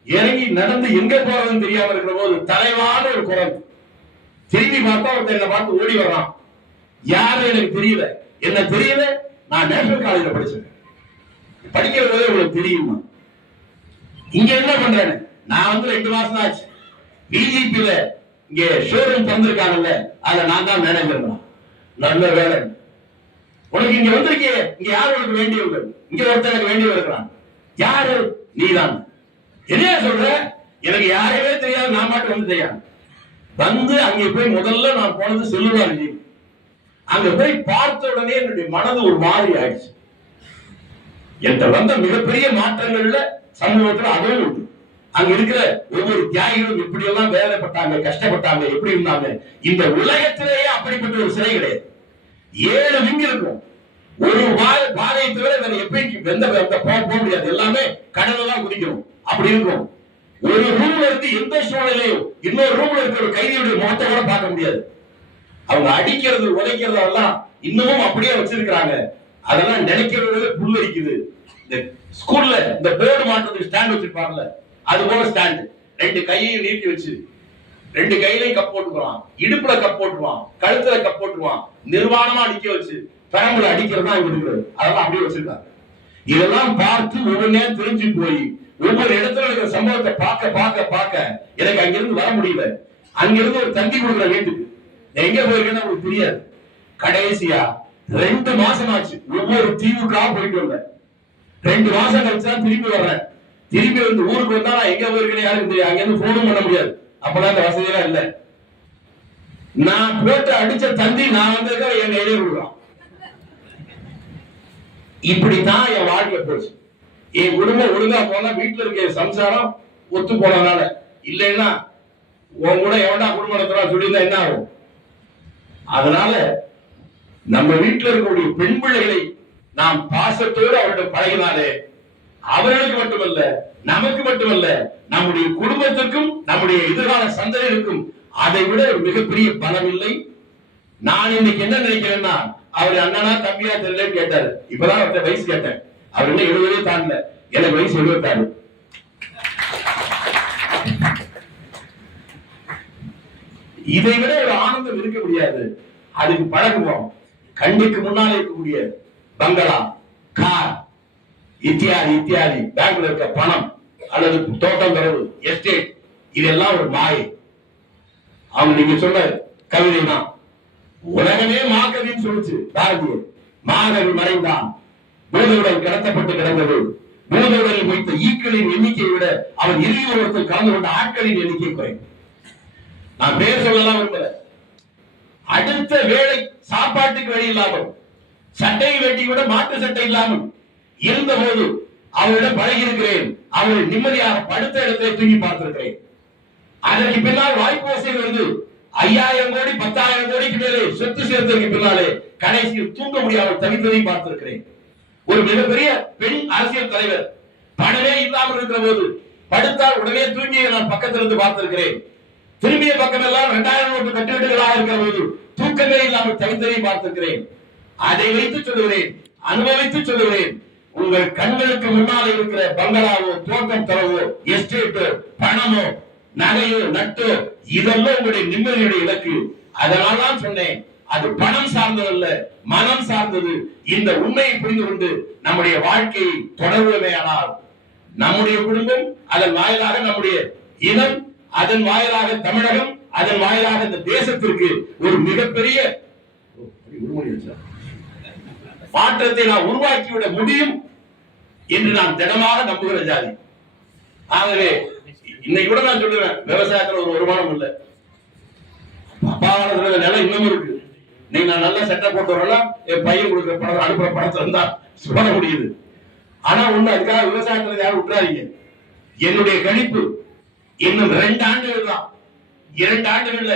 இறங்கி நடந்து எங்க போறதுன்னு தெரியாம இருக்கிற போது தலைவான ஒரு குரல். திரும்பி பார்த்தா ஒருத்தர் என்ன பார்த்து ஓடி வர்றான். யாரு எனக்கு தெரியல. என்ன தெரியல, நான் நேஷனல் காலேஜ்ல படிச்சேன். படிக்கிற போதே உங்களுக்கு தெரியுமா இங்க என்ன பண்றேன்னு? நான் வந்து 2 மாசம் ஆச்சு. பிஜேபியில இங்க ஷோரூம் தந்திருக்காங்கல்ல, அதுல நான் தான் மேனேஜர். நல்ல வேலை. உனக்கு இங்க வந்திருக்கே, இங்க யாரு உனக்கு வேண்டியவர்கள்? இங்க ஒருத்தர் எனக்கு வேண்டியவர் இருக்கிறான். யாரு? நீதான். என்ன சொல்ற? எனக்கு யாரையுமே தெரியாது, நான் மட்டும் வந்து தெரியாது. வந்து அங்கே போய் முதல்ல நான் போனது செல்லுலார். அங்க போய் பார்த்த உடனே என்னுடைய மனது ஒரு மாதிரி ஆயிடுச்சு. என்கிட்ட வந்த மிகப்பெரிய மாற்றங்கள்ல சமூகத்துல அதுவும் உண்டு. அங்க இருக்கிற ஒவ்வொரு தியாகிகளும் எப்படி எல்லாம் வேலைப்பட்டாங்க, கஷ்டப்பட்டாங்க, எப்படி இருந்தாங்க. இந்த உலகத்திலேயே அப்படிப்பட்ட ஒரு சிலை கிடையாது. 7 விங்கு இருக்கும். ஒரு பாதையை தவிர வேற எப்படி எந்த போக முடியாது. எல்லாமே கடல்ல தான் குதிக்கணும். அப்படி இருக்கும். ஒரு ரூம்ல இருந்து எந்த சூழ்நிலையும் இன்னொரு ரூம்ல இருக்கிற ஒரு கைதியுடைய முகத்தை கூட பார்க்க முடியாது. அவங்க அடிக்கிறது உதைக்கிறது எல்லாம் இன்னமும் அப்படியே வச்சிருக்கிறாங்க. அதெல்லாம் நினைக்கிறது புல்லரிக்குது. இந்த ஸ்கூல்ல இந்த போர்டு மாட்டுறதுக்கு ஸ்டாண்ட் வச்சிருப்பாங்கல்ல, அது போல ஸ்டாண்ட். 2 கையையும் நீட்டி வச்சு 2 கையிலையும் கப் போட்டுக்குவான், இடுப்புல கப் போட்டுருவான், கழுத்துல கப் போட்டுருவான், நிர்வாணமா அடிக்க வச்சு பெரம்புல அடிக்கிறது தான் இருக்கிறது. அதெல்லாம் அப்படியே வச்சிருக்காங்க. இதெல்லாம் பார்த்து ஒவ்வொன்னே தெரிஞ்சு போய் ஒவ்வொரு இடத்துல இருக்கிற சம்பவத்தை பார்க்க எனக்கு அங்கிருந்து வர முடியல. அங்கிருந்து ஒரு தந்தி கொடுக்குற வீட்டுக்கு எங்க போயிருக்கேன்னு உங்களுக்கு தெரியாது. கடைசியா 2 மாசம் ஆச்சு. ஒவ்வொரு தீவுக்கா போயிட்டு வந்தேன். 2 மாசம் கழிச்சு தான் திரும்பி வர்றேன். திரும்பி வந்து ஊருக்கு வந்தா நான் எங்க போயிருக்கேன்னு யாருக்கும் தெரியாது. அங்க இருந்து போனும் பண்ண முடியாது. அப்பதான் அந்த வசதியெல்லாம் இல்லை. நான் போட்டு அடிச்ச தந்தி நான் வந்திருக்க என் கையிலே விடுறான். இப்படித்தான் என் வாழ்க்கை போச்சு. என் குடும்பம் ஒழுங்கா போனா வீட்டுல இருக்க சம்சாரம் ஒத்து போனதுனால, இல்லைன்னா உன் கூட எவன்டா குடும்பம் நடத்துறா சொல்லியிருந்தா என்ன ஆகும்? அதனால நம்ம வீட்டுல இருக்கக்கூடிய பெண் பிள்ளைகளை நாம் பாசத்தோடு அவர்களிடம் பழகினாலே அவர்களுக்கு மட்டுமல்ல, நமக்கு மட்டுமல்ல, நம்முடைய குடும்பத்திற்கும் நம்முடைய எதிர்கால சந்ததிகளுக்கும் அதை விட மிகப்பெரிய பலம் இல்லை. நான் இன்னைக்கு என்ன நினைக்கிறேன்னா, அவர் அண்ணனா தம்பியா தெரியலன்னு கேட்டாரு. இப்பதான் அவர்கிட்ட வயசு கேட்டேன். அவர் என்ன 70 தாண்டல, எனக்கு வயசு 76. இதை விட ஒரு ஆனந்தம் இருக்க முடியாது. அதுக்கு பழகுவோம். கண்ணுக்கு முன்னாலே இருக்கக்கூடிய பங்களா, கார், இத்தியாதி இத்தியாதி, பேங்க்ல இருக்க பணம் அல்லது தோட்டம் தரவு, எஸ்டேட், இதெல்லாம் ஒரு மாயை. அவங்க நீங்க சொன்ன கவிதை தான். உலகமே மாகவின்னு சொல்லுச்சு பாரதிய. மாகவி மறைந்தான், பூதவுடல் கடத்தப்பட்டு கிடந்தது. பூதவுடலில் வைத்த ஈக்களின் எண்ணிக்கையை விட அவன் இறுதியோரத்தில் கலந்து கொண்ட ஆட்களின் எண்ணிக்கை குறையும். நான் பேர் சொல்லலாம் விரும்பல. அடுத்த வேளை சாப்பாட்டுக்கு வழி இல்லாமல், சட்டை வேட்டி விட மாற்று சட்டை இல்லாமல் இருந்த போது அவரிடம் பழகி இருக்கிறேன். அவரை நிம்மதியாக படுத்த இடத்தை தூங்கி பார்த்திருக்கிறேன். அதற்கு பின்னால் வாய்ப்பு வசதி வந்து 5000 கோடி 10,000 கோடிக்கு மேலே சொத்து சேர்த்ததற்கு பின்னாலே கடைசியில் தூங்க முடியாமல் தவித்ததையும் பார்த்திருக்கிறேன். ஒரு மிகப்பெரிய பெண் அரசியல் தலைவர் பணமே இல்லாமல் இருக்கிற போது படுத்தால் உடனே தூங்கி நான் பக்கத்தில் இருந்து பார்த்திருக்கிறேன். திரும்பிய பக்கம் எல்லாம் 2000 நோட்டு கட்டுவீடுகளாக இருக்கிற போது தூக்கமே இல்லாமல் தவித்ததையும் பார்த்திருக்கிறேன். அதை வைத்து சொல்லுகிறேன், அனுபவித்து சொல்லுகிறேன். உங்கள் கண்களுக்கு முன்னால் இருக்கிற பங்களாவோ, தோட்டம் தரவோ, எஸ்டேட்டோ, பணமோ, நகையோ, நட்டோ, இதெல்லாம் உங்களுடைய நிம்மதியுடைய இலக்கு. அதனால்தான் சொன்னேன், அது பணம் சார்ந்ததல்ல, மனம் சார்ந்தது. இந்த உண்மையை புரிந்து கொண்டு நம்முடைய வாழ்க்கையை தொடர்வதேயானால் நம்முடைய குடும்பம், அதன் வாயிலாக நம்முடைய இனம், அதன் வாயிலாக தமிழகம், அதன் வாயிலாக இந்த தேசத்திற்கு ஒரு மிகப்பெரிய மாற்றத்தை நாம் உருவாக்கிவிட முடியும் என்று நான் திடமாக நம்புகிற ஜாதி. ஆகவே இன்னைக்கு கூட நான் சொல்லுவேன், விவசாயத்துல ஒரு வருமானம் இல்லை. அப்பாவோட நிலம் இன்னமும் இருக்கு. நீங்க நான் நல்ல சட்டை போட்டு வரலாம், என் பையன் கொடுக்குற படம் அனுப்புற படத்துல இருந்தா சொல்ல முடியுது. ஆனா ஒண்ணு, அதுக்காக விவசாயத்துல யாரும் விட்டுறாதீங்க. என்னுடைய கணிப்பு இன்னும் 2 ஆண்டுகள் தான். 2 ஆண்டுகள்ல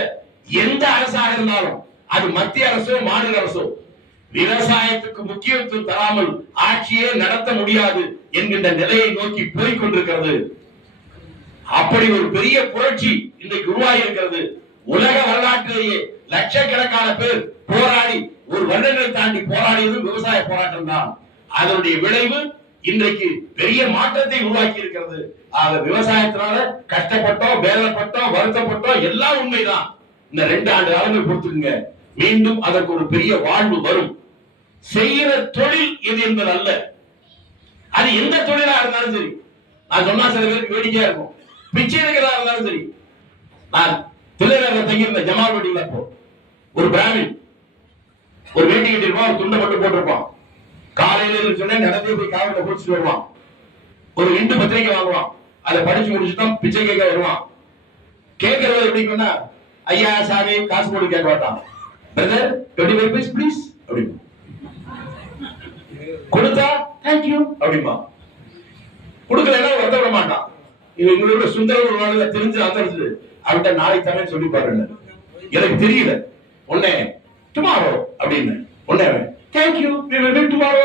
எந்த அரசாக இருந்தாலும், அது மத்திய அரசோ மாநில அரசோ, விவசாயத்துக்கு முக்கியத்துவம் தராமல் ஆட்சியே நடத்த முடியாது என்கின்ற நிலையை நோக்கி போய் கொண்டிருக்கிறது. அப்படி ஒரு பெரிய புரட்சி இன்றைக்கு உருவாகி இருக்கிறது. உலக வரலாற்றிலேயே லட்சக்கணக்கான பேர் போராடி ஒரு வருடங்களை தாண்டி போராடியது விவசாய போராட்டம் தான். அதனுடைய விளைவு இன்றைக்கு பெரிய மாற்றத்தை உருவாக்கி இருக்கிறது. ஆக விவசாயத்தினால கஷ்டப்பட்டோம், வேதனைப்பட்டோம், வருத்தப்பட்டோம், எல்லாம் உண்மைதான். இந்த 2 ஆண்டு காலங்கள் பொறுத்துக்குங்க, மீண்டும் அதற்கு ஒரு பெரிய வாழ்வு வரும். செய்கிற தொழில் இது என்பது அல்ல, அது எந்த தொழிலா இருந்தாலும் சரி. நான் சொன்னா சில பேருக்கு வேடிக்கையா இருக்கும். பிச்சை எடுக்கிறதா இருந்தாலும் சரி. நான் தில்லைநகர் தங்கியிருந்த ஜமால் வீட்டுல போ, ஒரு பிராமின் ஒரு வேட்டி கட்டிருப்பான், ஒரு துண்டை மட்டும் போட்டிருப்பான். காலையில சொன்ன நடந்தே போய் காவல குடிச்சிட்டு வருவான். ஒரு 2 பத்திரிக்கை வாங்குவான், அதை படிச்சு முடிச்சுதான் பிச்சை கேட்க வருவான். கேட்கறது எப்படின்னா, ஐயா சாமி காசு போட்டு கேட்க மாட்டான். பிரதர் 25 பைஸ் ப்ளீஸ் அப்படிமா, கொடுத்தா தேங்க்யூ அப்படிமா, கொடுக்கலன்னா வருத்தப்பட மாட்டான். இவன் எங்களோட சுந்தர தெரிஞ்சு அந்த அவன்கிட்ட நாளைக்கு தானே சொல்லி பாருங்க, எனக்கு தெரியல உடனே டுமாரோ அப்படின்னு உடனே தேங்க்யூ டுமாரோ.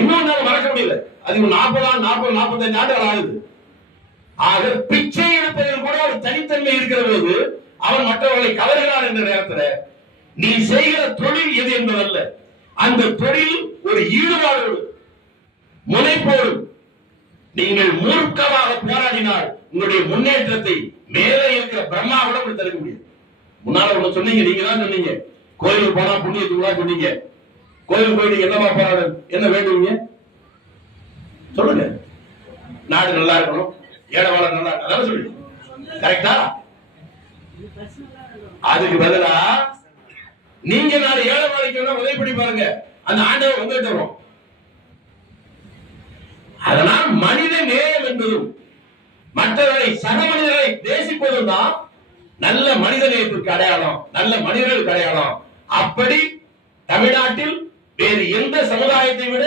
இன்னொரு நாள் மறக்க முடியல. அது 40-45 ஆண்டுகள் ஆகுது. ஆக பிச்சை எடுப்பதில் கூட ஒரு தனித்தன்மை இருக்கிற போது அவன் மற்றவர்களை கவர்கிறான் என்ற நேரத்தில் நீ செய்கிற தொழில் எது என்பதல்ல, அந்த தொழில் ஒரு ஈடுபாடோடு முனைப்போடு நீங்கள் மூர்க்கமாக போராடினால் உங்களுடைய முன்னேற்றத்தை மேலே இருக்கிற பிரம்மாவிடம் தடுக்க முடியும். முன்னால ஒண்ணு சொன்னீங்க, நீங்க தான் சொன்னீங்க, கோயிலுக்கு போனா புண்ணியத்துக்கு தான் சொன்னீங்க. கோயிலுக்கு போய் நீங்க என்னமா போராட, என்ன வேண்டுவீங்க சொல்லுங்க? நாடு நல்லா இருக்கணும், ஏழவாள நல்லா அதான் சொல்லுங்க, கரெக்டா? அதுக்கு பதிலா நீங்க நாலு ஏழவாளைக்கு உதவி பண்ணி பாருங்க, அந்த ஆண்டவர் வந்துட்டு வரும். அதனால் மனித நேயம் என்பதும் மற்றவர்களை சக மனிதர்களை நேசிப்பதும் தான் நல்ல மனித நேயத்திற்கு அடையாளம், நல்ல மனிதர்களுக்கு அடையாளம். அப்படி தமிழ்நாட்டில் வேறு எந்த சமுதாயத்தை விட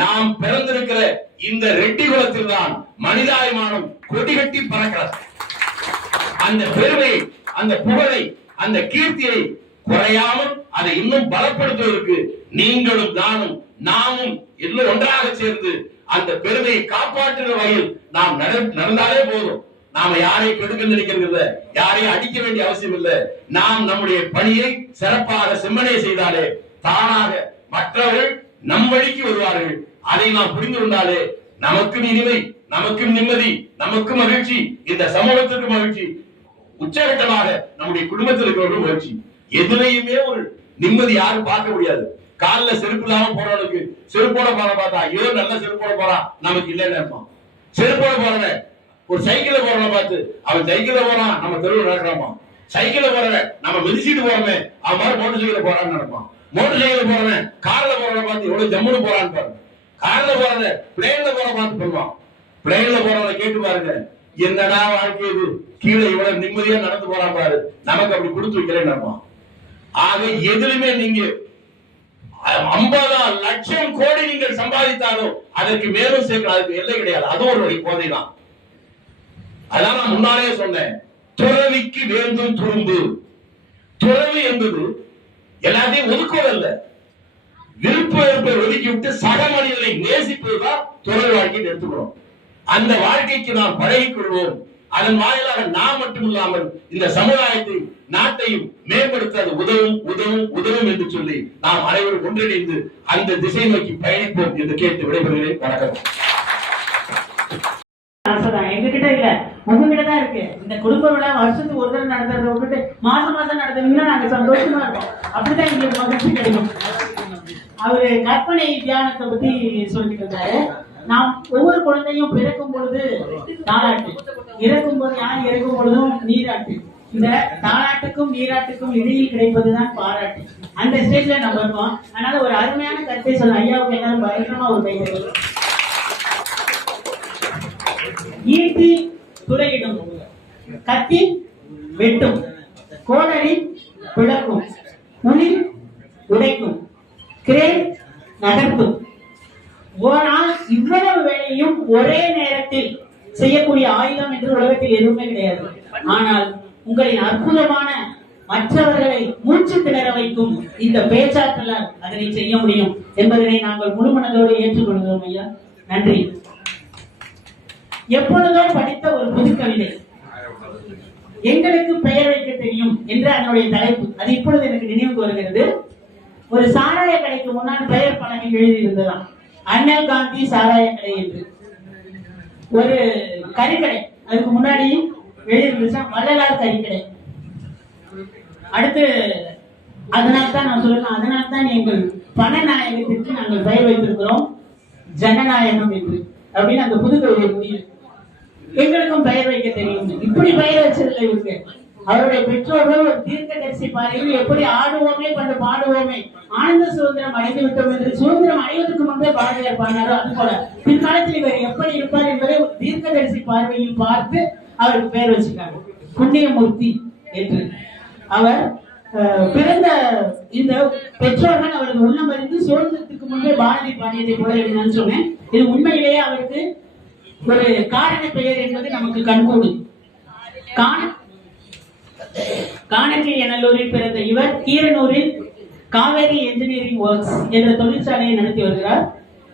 நாம் பிறந்திருக்கிற இந்த ரெட்டி குலத்தில் தான் மனிதாபிமானம் கொடி கட்டி பறக்கிறது. அந்த பெருமையை, அந்த புகழை, அந்த கீர்த்தியை குறையாமல் அதை இன்னும் பலப்படுத்துவதற்கு நீங்களும் நானும் நாமும் எல்லாம் ஒன்றாக சேர்ந்து அந்த பெருமையை காப்பாற்றுகிற வகையில் நாம் நடந்தாலே போதும். நாம யாரையும் கெடுக்க நினைக்கிறது இல்ல, யாரையும் அடிக்க வேண்டிய அவசியம் இல்ல. நாம் நம்முடைய பணியை சிறப்பாக செம்மனே செய்தாலே தானாக மற்றவர்கள் நம் வழிக்கு வருவார்கள். அதை நாம் புரிந்து கொண்டாலே நமக்கும் இனிமை, நமக்கும் நிம்மதி, நமக்கும் மகிழ்ச்சி, இந்த சமூகத்திற்கு மகிழ்ச்சி, உச்சகட்டமாக நம்முடைய குடும்பத்தில் இருக்கிறவர்கள் மகிழ்ச்சி. எதுலையுமே ஒரு நிம்மதி யாரும் பார்க்க முடியாது. காலில் செருப்பு இல்லாம போறவனுக்கு செருப்போட போற பார்த்தா ஐயோ நல்ல செருப்போட போறான், நமக்கு இல்லைன்னு இருப்பான். செருப்போட போறவன் ஒரு சைக்கிள்ல போறவன பார்த்து அவன் சைக்கிள்ல போறான், நம்ம தெருவில் நடக்கிறாமா. சைக்கிள்ல போறவன் நம்ம மிதிச்சிட்டு போறோமே அவன் மாதிரி மோட்டர் சைக்கிள் போறான்னு நடப்பான். மோட்டர் சைக்கிள் போறவன் கார்ல போறவன பார்த்து எவ்வளவு ஜம்முன்னு போறான்னு பாருங்க. கார்ல போறவன் பிளேன்ல போற பார்த்து பண்ணுவான். பிளேன்ல போறவனை கேட்டு பாருங்க, என்னடா வாழ்க்கை இது, கீழே இவ்வளவு நிம்மதியா நடந்து போறான் பாரு, நமக்கு அப்படி கொடுத்து வைக்கிறேன்னு நடப்பான். ஆக எதிலுமே நீங்க 50 லட்சம் கோடி நீங்கள் சம்பாதித்தாலும் அதற்கு மேலும் சேர்க்கலாம், அதுக்கு எல்லை கிடையாது. அது ஒரு வழி போதை தான். அதான் நான் முன்னாலே சொன்னேன், துறவிக்கு வேண்டும் துரும்பு. துறவி என்பது எல்லாத்தையும் ஒதுக்குவதல்ல, விருப்ப வெறுப்பை ஒதுக்கி விட்டு சக மனிதனை நேசிப்பதுதான் துறவி வாழ்க்கையை எடுத்துக்கிறோம். அந்த வாழ்க்கைக்கு நாம் பழகிக் கொள்வோம். அதன் வாயிலாக நாம் மட்டுமில்லாமல் இந்த சமுதாயத்தை நாட்டையும் மேம்படுத்த அது உதவும் உதவும் உதவும் என்று சொல்லி நாம் அனைவரும் ஒன்றிணைந்து அந்த திசை நோக்கி பயணிப்போம் என்று கேட்டு விடைபெறுகிறேன். வணக்கம். எங்ககிட்ட இல்ல, உங்ககிட்ட தான் இருக்கு. இந்த குடும்ப விழா வருஷத்துக்கு ஒரு தடவை நடத்துறத விட்டுட்டு மாசம் நடத்துவீங்கன்னா நாங்க சந்தோஷமா இருக்கோம். அப்படிதான் எங்களுக்கு மகிழ்ச்சி கிடைக்கும். அவரு கற்பனை தியானத்தை பத்தி சொல்லிட்டு இருந்தாரு. நாம் ஒவ்வொரு குழந்தையும் பிறக்கும் பொழுது தாலாட்டு, இறக்கும் போது யார் இறக்கும் பொழுதும் நீராட்டு. இந்த தாலாட்டுக்கும் நீராட்டுக்கும் இடையில் கிடைப்பதுதான் பாராட்டு. அந்த ஸ்டேஜ்ல நம்ம இருக்கோம். அதனால ஒரு அருமையான கருத்தை சொல்ல ஐயாவுக்கு எல்லாரும் பயங்கரமா ஒரு கைது. ஈட்டி துளையிடும், கத்தி வெட்டும், கோடரி பிளக்கும், உளி உடைக்கும், கிரேன் நகர்த்தும். ஆனால் இவ்வளவு வேலையும் ஒரே நேரத்தில் செய்யக்கூடிய ஆயுதம் என்று உலகத்தில் எதுவுமே கிடையாது. ஆனால் உங்களின் அற்புதமான மற்றவர்களை மூச்சு திணற வைக்கும் இந்த பேச்சாற்றலால் அதனை செய்ய முடியும் என்பதனை நாங்கள் முழு மனதோடு ஏற்றுக்கொள்கிறோம் ஐயா. நன்றி. எப்பொழுதோ படித்த ஒரு புது கவிதை, எங்களுக்கு பெயர் வைக்க தெரியும் என்ற அதனுடைய தலைப்பு. அது இப்பொழுது எனக்கு நினைவுக்கு வருகிறது. ஒரு சாராய கடைக்கு முன்னால் பெயர் பலகை எழுதி இருந்ததாம், அண்ணல் காந்தி சாராய கடை என்று. ஒரு கறிக்கடை அதுக்கு முன்னாடி எழுதிருந்துச்சா வள்ளலார் கறிக்கடை. அடுத்து அதனால்தான் நான் சொல்லலாம், அதனால்தான் எங்கள் பணநாயகத்திற்கு நாங்கள் பெயர் வைத்திருக்கிறோம் ஜனநாயகம் என்று அப்படின்னு அந்த புது கவிதை முடியும். எங்களுக்கும் பெயர் வைக்க தெரியும். இப்படி பெயர் வச்சதில்லை இருக்கு. அவருடைய பெற்றோர்கள் ஒரு தீர்க்கதரிசி பாறையில் எப்படி ஆடுவோமே கொண்டு பாடுவோமே ஆனந்த சுதந்திரம் அடைந்து விட்டோம் என்று சுதந்திரம் அடைவதற்கு முன்பே பாரதியார் பாடினாரோ அது போல பிற்காலத்தில் இவர் எப்படி இருப்பார் என்பதை தீர்க்கதரிசி பார்வையில் பார்த்து அவருக்கு பெயர் வச்சிருக்காங்க புண்ணியமூர்த்தி என்று. அவர் பிறந்த இந்த பெற்றோர்கள் அவரது உள்ளம் அறிந்து சுதந்திரத்துக்கு முன்பே பாரதி பாடியதை போல எழுதினான்னு சொன்னேன். இது உண்மையிலேயே அவருக்கு ஒரு காரண பெயர் என்பது நமக்கு கண்கூடு. காணக்கியநல்லூரில் பிறந்த இவர் கீரனூரில் காவேரி என்ஜினியரிங் ஒர்க்ஸ் என்ற தொழிற்சாலையை நடத்தி வருகிறார்.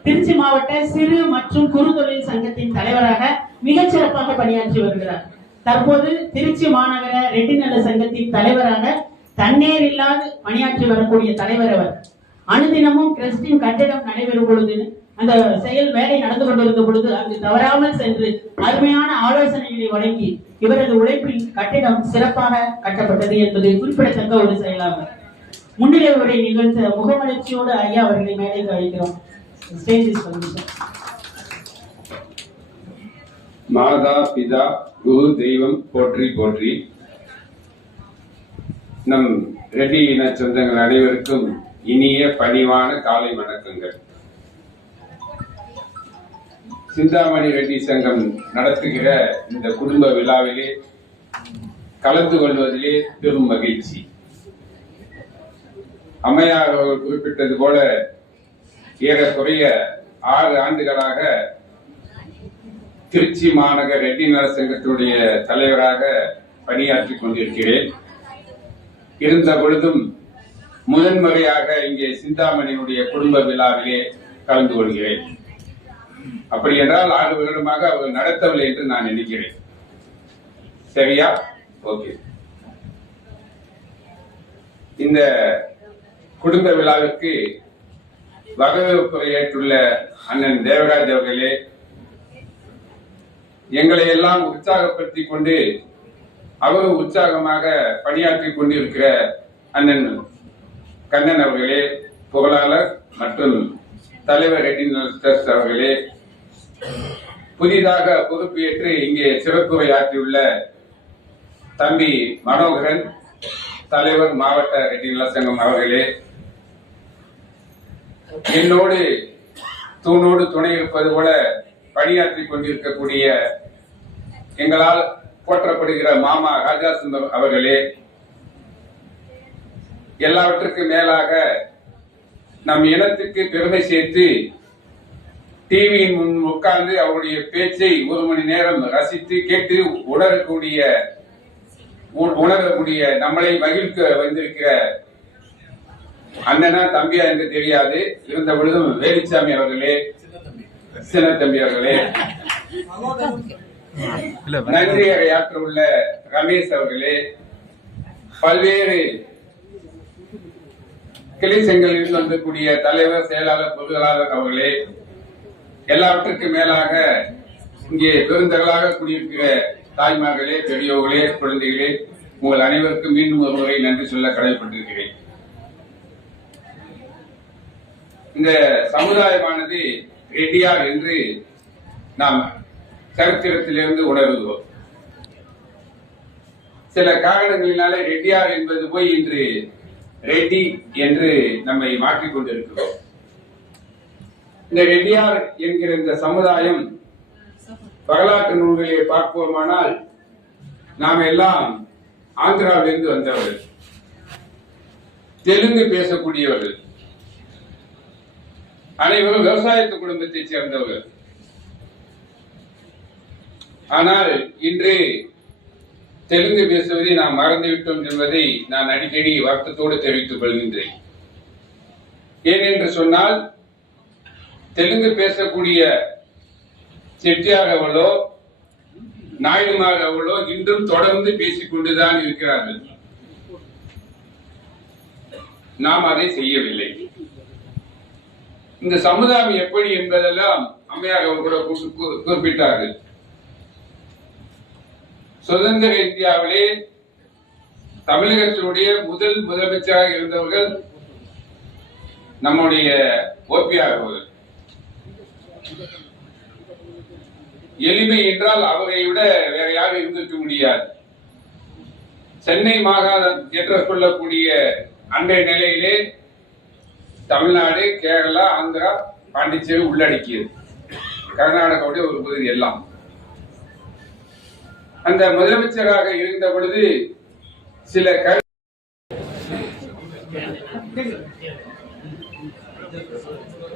திருச்சி மாவட்ட சிறு மற்றும் குறு தொழில் சங்கத்தின் தலைவராக மிகச் சிறப்பாக பணியாற்றி வருகிறார். தற்போது திருச்சி மாநகர ரெட்டிநல சங்கத்தின் தலைவராக தண்ணீர் இல்லாது பணியாற்றி வரக்கூடிய தலைவர் அவர். அனுதினமும் கிறிஸ்டின் கட்டிடம் நடைபெறும் பொழுது அந்த செயல் வேலை நடந்து கொண்டிருந்த பொழுது அங்கு தவறாமல் சென்று அருமையான ஆலோசனைகளை வழங்கி இவரது உழைப்பில் கட்டிடம் சிறப்பாக கட்டப்பட்டது என்பது குறிப்பிடத்தக்க ஒரு செயலாகும். முன்னிலை உரை நிகழ்த்த முகமலர்ச்சியோடு ஐயா அவர்களை மேடைக்கு அழைக்கிறோம். மாதா பிதா குரு தெய்வம் போற்றி போற்றி. நம் ரெட்டி இன சொந்தங்கள் அனைவருக்கும் இனிய பணிவான காலை வணக்கங்கள். சிந்தாமணி ரெட்டி சங்கம் நடத்துகிற இந்த குடும்ப விழாவிலே கலந்து கொள்வதிலே பெரும் மகிழ்ச்சி. அம்மையார் அவர்கள் குறிப்பிட்டது போல ஏறக்குறைய 6 ஆண்டுகளாக திருச்சி மாநகர ரெட்டி நல சங்கத்தினுடைய தலைவராக பணியாற்றி கொண்டிருக்கிறேன். இருந்த பொழுதும் முதன்முறையாக இங்கே சிந்தாமணியினுடைய குடும்ப விழாவிலே கலந்து கொள்கிறேன். அப்படி என்றால் 6 வருடமாக அவர்கள் நடத்தவில்லை என்று நான் நினைக்கிறேன். சரியா? ஓகே. இந்த குடும்ப விழாவிற்கு வரவேற்புரையேற்றுள்ள அண்ணன் தேவராஜ் அவர்களே, எங்களை எல்லாம் உற்சாகப்படுத்திக் கொண்டு அவரும் உற்சாகமாக பணியாற்றிக் கொண்டிருக்கிற அண்ணன் கண்ணன் அவர்களே, பொருளாளர் மற்றும் தலைவர் ரெட்டினல் ட்ரஸ்ட் அவர்களே, புதிதாக பொறுப்பேற்று இங்கே சிறப்புரையாற்றியுள்ள தம்பி மனோகரன், தலைவர் மாவட்ட ரெட்டினல் சங்கம் அவர்களே, என்னோடு தூணோடு துணை இருப்பது போல பணியாற்றிக் கொண்டிருக்கக்கூடிய எங்களால் போற்றப்படுகிற மாமா ராஜா சுந்தர் அவர்களே, எல்லாவற்றுக்கும் மேலாக நம் இனத்துக்கு பெருமை சேர்த்து டிவியின் முன் உட்கார்ந்து அவருடைய பேச்சை 1 மணி நேரம் ரசித்து கேட்டு உணரக்கூடிய நம்மளை மகிழ்க்க வந்திருக்கிற அண்ணனா தம்பியா என்று தெரியாது, இருந்த பொழுதும் வேலுச்சாமி அவர்களே, சின்னத்தம்பி அவர்களே, நன்றியாற்ற உள்ள ரமேஷ் அவர்களே, பல்வேறு கிளை செங்கலில் வந்தக்கூடிய தலைவர், செயலாளர், பொருளாளர் அவர்களே, எல்லாவற்றுக்கும் மேலாக இங்கே பெருந்தகளாக கூடியிருக்கிற தாய்மார்களே, பெரியோர்களே, குழந்தைகளே, உங்கள் அனைவருக்கும் மீண்டும் ஒரு முறை நன்றி சொல்ல கடமைப்பட்டிருக்கிறேன். இந்த சமுதாயமானது ரெட்டியார் என்று நாம் சரித்திரத்திலிருந்து உணர்கிறோம். சில காரணங்களினாலே ரெட்டியார் என்பது போய் இன்று ரெட்டி என்று நம்மை மாற்றிக் கொண்டிருக்கிறோம். இந்த ரெட்டியார் என்கிற இந்த சமுதாயம் வரலாற்று நூல்களை பார்ப்போமானால் நாம் எல்லாம் ஆந்திராவிலிருந்து வந்தவர்கள், தெலுங்கு பேசக்கூடியவர்கள், அனைவரும் விவசாயத்து குடும்பத்தைச் சேர்ந்தவர்கள். ஆனால் இன்று தெலுங்கு பேசுவதை நாம் மறந்துவிட்டோம் என்பதை நான் அடிக்கடி வருத்தத்தோடு தெரிவித்துக் கொள்கின்றேன். ஏனென்று சொன்னால், தெலுங்கு பேசக்கூடிய செட்டியார் அவர்களோ நாயுடுமார் அவர்களோ இன்றும் தொடர்ந்து பேசிக் கொண்டுதான் இருக்கிறார்கள். நாம் அதை செய்யவில்லை. இந்த சமுதாயம் எப்படி என்பதெல்லாம் அம்மையார் அவர் கூட குறிப்பிட்டார்கள். சுதந்திர இந்தியாவிலே தமிழகத்தினுடைய முதல் முதலமைச்சராக இருந்தவர்கள் நம்முடைய ஓபிஆர் அவர்கள். எளிமை என்றால் அவரை விட வேற யாரும் இருந்திருக்க முடியாது. சென்னை மாகாணம் என்று சொல்லக்கூடிய அன்றைய நிலையிலே தமிழ்நாடு, கேரளா, ஆந்திரா, பாண்டிச்சேரி உள்ளடக்கியது, கர்நாடகாவுடைய ஒரு பகுதி எல்லாம். அந்த முதலமைச்சராக இருந்த பொழுது சில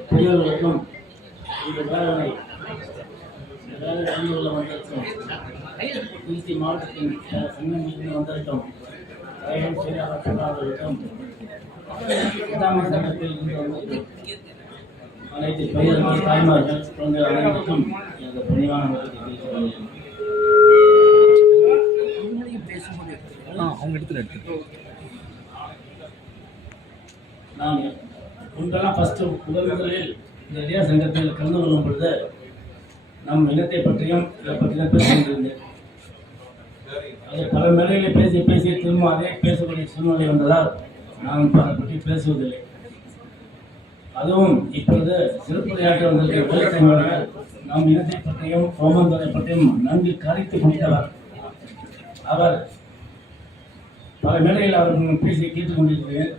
பெரியவர்களுக்கும் இந்த வேலை வந்திருக்கும் திருச்சி மாவட்டத்தின் சங்கங்களில் வந்திருக்கும் செயலாளர் பொருளாளர்களுக்கும் சித்தாமை சங்கத்தில் இருந்து வந்திருக்கும் அனைத்து பெரியவர்கள், தாய்மார்கள், குழந்தைகள் அனைவருக்கும் எனது பணிவான நான் முன்பெல்லாம் முதலில் இந்த இளைய சங்கத்தில் கலந்து கொள்ளும் பொழுது நம் இனத்தை பற்றியும் இதை பற்றியும் பேசியிருந்தேன். அதை பல மேலையில் பேசி திரும்ப அதே பேசக்கூடிய சூழ்நிலை வந்ததால் நான் அதை பற்றி பேசுவதில்லை. அதுவும் இப்பொழுது சிறப்புரையாற்ற வந்திருக்கிற நம் இனத்தை பற்றியும் சோமந்தரை பற்றியும் நன்கு கரைத்து முடித்தவர். அவர் பல மேலையில் அவர்கள் பேசி கேட்டுக் கொண்டிருக்கிறேன்.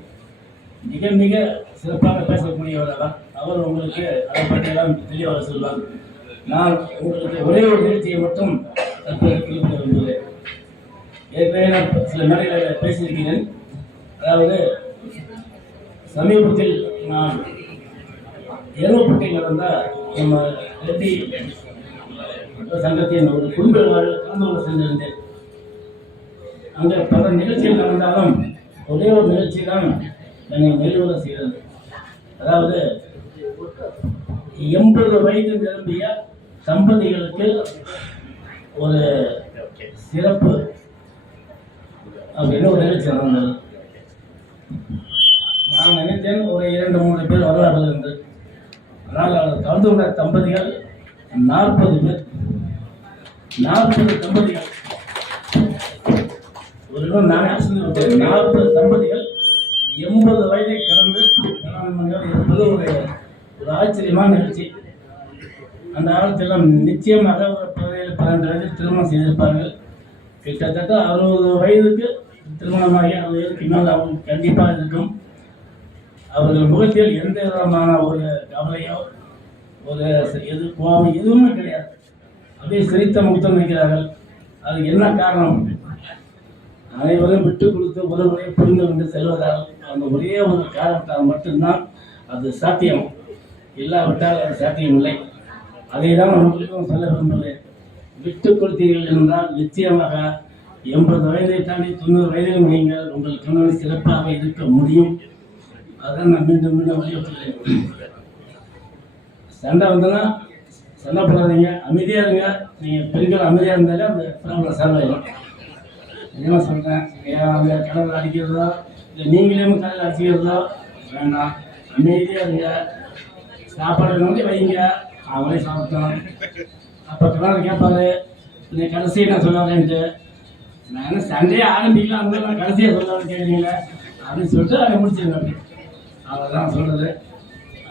மிக மிக சிறப்பாக பேசக்கூடியவர் அவர் உங்களுக்கு அதை பற்றியெல்லாம் தெளிவாக சொல்வார். நான் உங்களுக்கு ஒரே ஒரு நிகழ்ச்சியை மட்டும் குறிப்பிட விரும்புகிறேன். ஏற்கனவே நான் சில மேடைகளில் பேசியிருக்கிறேன். அதாவது சமீபத்தில் நான் எருவப்பட்டியில் நடந்த நம்ம ரெட்டி சங்கத்தின் ஒரு குடும்ப கலந்து கொள்ள சென்றிருந்தேன். அங்கே பல நிகழ்ச்சிகள் நடந்தாலும் ஒரே ஒரு நிகழ்ச்சி தான் என்னை மெல்லுவர செய்தது. அதாவது 80 வயது நிரம்பிய தம்பதிகளுக்கு ஒரு சிறப்பு அப்படின்னு ஒரு நிகழ்ச்சி நடந்தது. நான் நினைத்தேன் ஒரு 2-3 பேர் வருவார்கள் என்று. ஆனால் அதில் கலந்து கொண்ட தம்பதிகள் 40 பேர். 40 தம்பதிகள். ஒரு இடம் நானே அசந்து விட்டேன். 40 தம்பதிகள் 80 வயதை கடந்து இருப்பது ஒரு ஆச்சரியமான நிகழ்ச்சி. அந்த காலத்தில் நிச்சயமாக ஒரு 17-12 வயதில் திருமணம் செய்திருப்பார்கள். கிட்டத்தட்ட 60 வயதுக்கு திருமணமாகி 60 வயதுக்கு மேல் அவங்களுக்கு கண்டிப்பாக இருக்கும். அவர்கள் முகத்தில் எந்த விதமான ஒரு கவலையோ ஒரு எது கோபம் எதுவுமே கிடையாது. அப்படியே சிரித்த முகத்தம் வைக்கிறார்கள். அதுக்கு என்ன காரணம்? அனைவரும் விட்டு கொடுத்து ஒருவரை புரிந்து கொண்டு செல்வதால் அந்த ஒரே ஒரு காரணத்தால் மட்டும்தான் அது சாத்தியம். இல்லாவிட்டால் அது சாத்தியமில்லை. அதை தான் உங்களுக்கும் சொல்ல விரும்புகிறேன். விட்டு கொடுத்தீர்கள் என்றால் நிச்சயமாக 80 வயதை தாண்டி 90 வயதிலும் நீங்கள் உங்கள் கணவன் சிறப்பாக இருக்க முடியும். அதான் நான் மீண்டும் மீண்டும் வலியுறுத்துகிறேன். சண்டை வந்தனா சண்டை போடாதீங்க, அமைதியாக இருங்க. நீங்கள் பெண்கள் அமைதியாக இருந்தாலே அந்த ப்ராப்ளம் சால்வ் ஆகிடும். என்ன சொல்கிறேன், அந்த கடவுள் அடிக்கிறதோ இல்லை நீங்களே கடவுள் அடிக்கிறதோ வேண்டாம். அமைதியாக இருங்க. சாப்பாடு நோக்கி வைங்க, அவங்களே சாப்பிட்டோம். அப்போ கடவுள் கேட்பாரு, இந்த கடைசியை நான் சொல்லாதேன்ட்டு. நான் என்ன சண்டையே ஆரம்பிக்கலாம், அந்த நான் கடைசியாக சொல்லாத கேட்குறீங்களே அப்படின்னு சொல்லிட்டு அதை முடிச்சிருங்க. அவ்வளோதான் சொல்கிறது.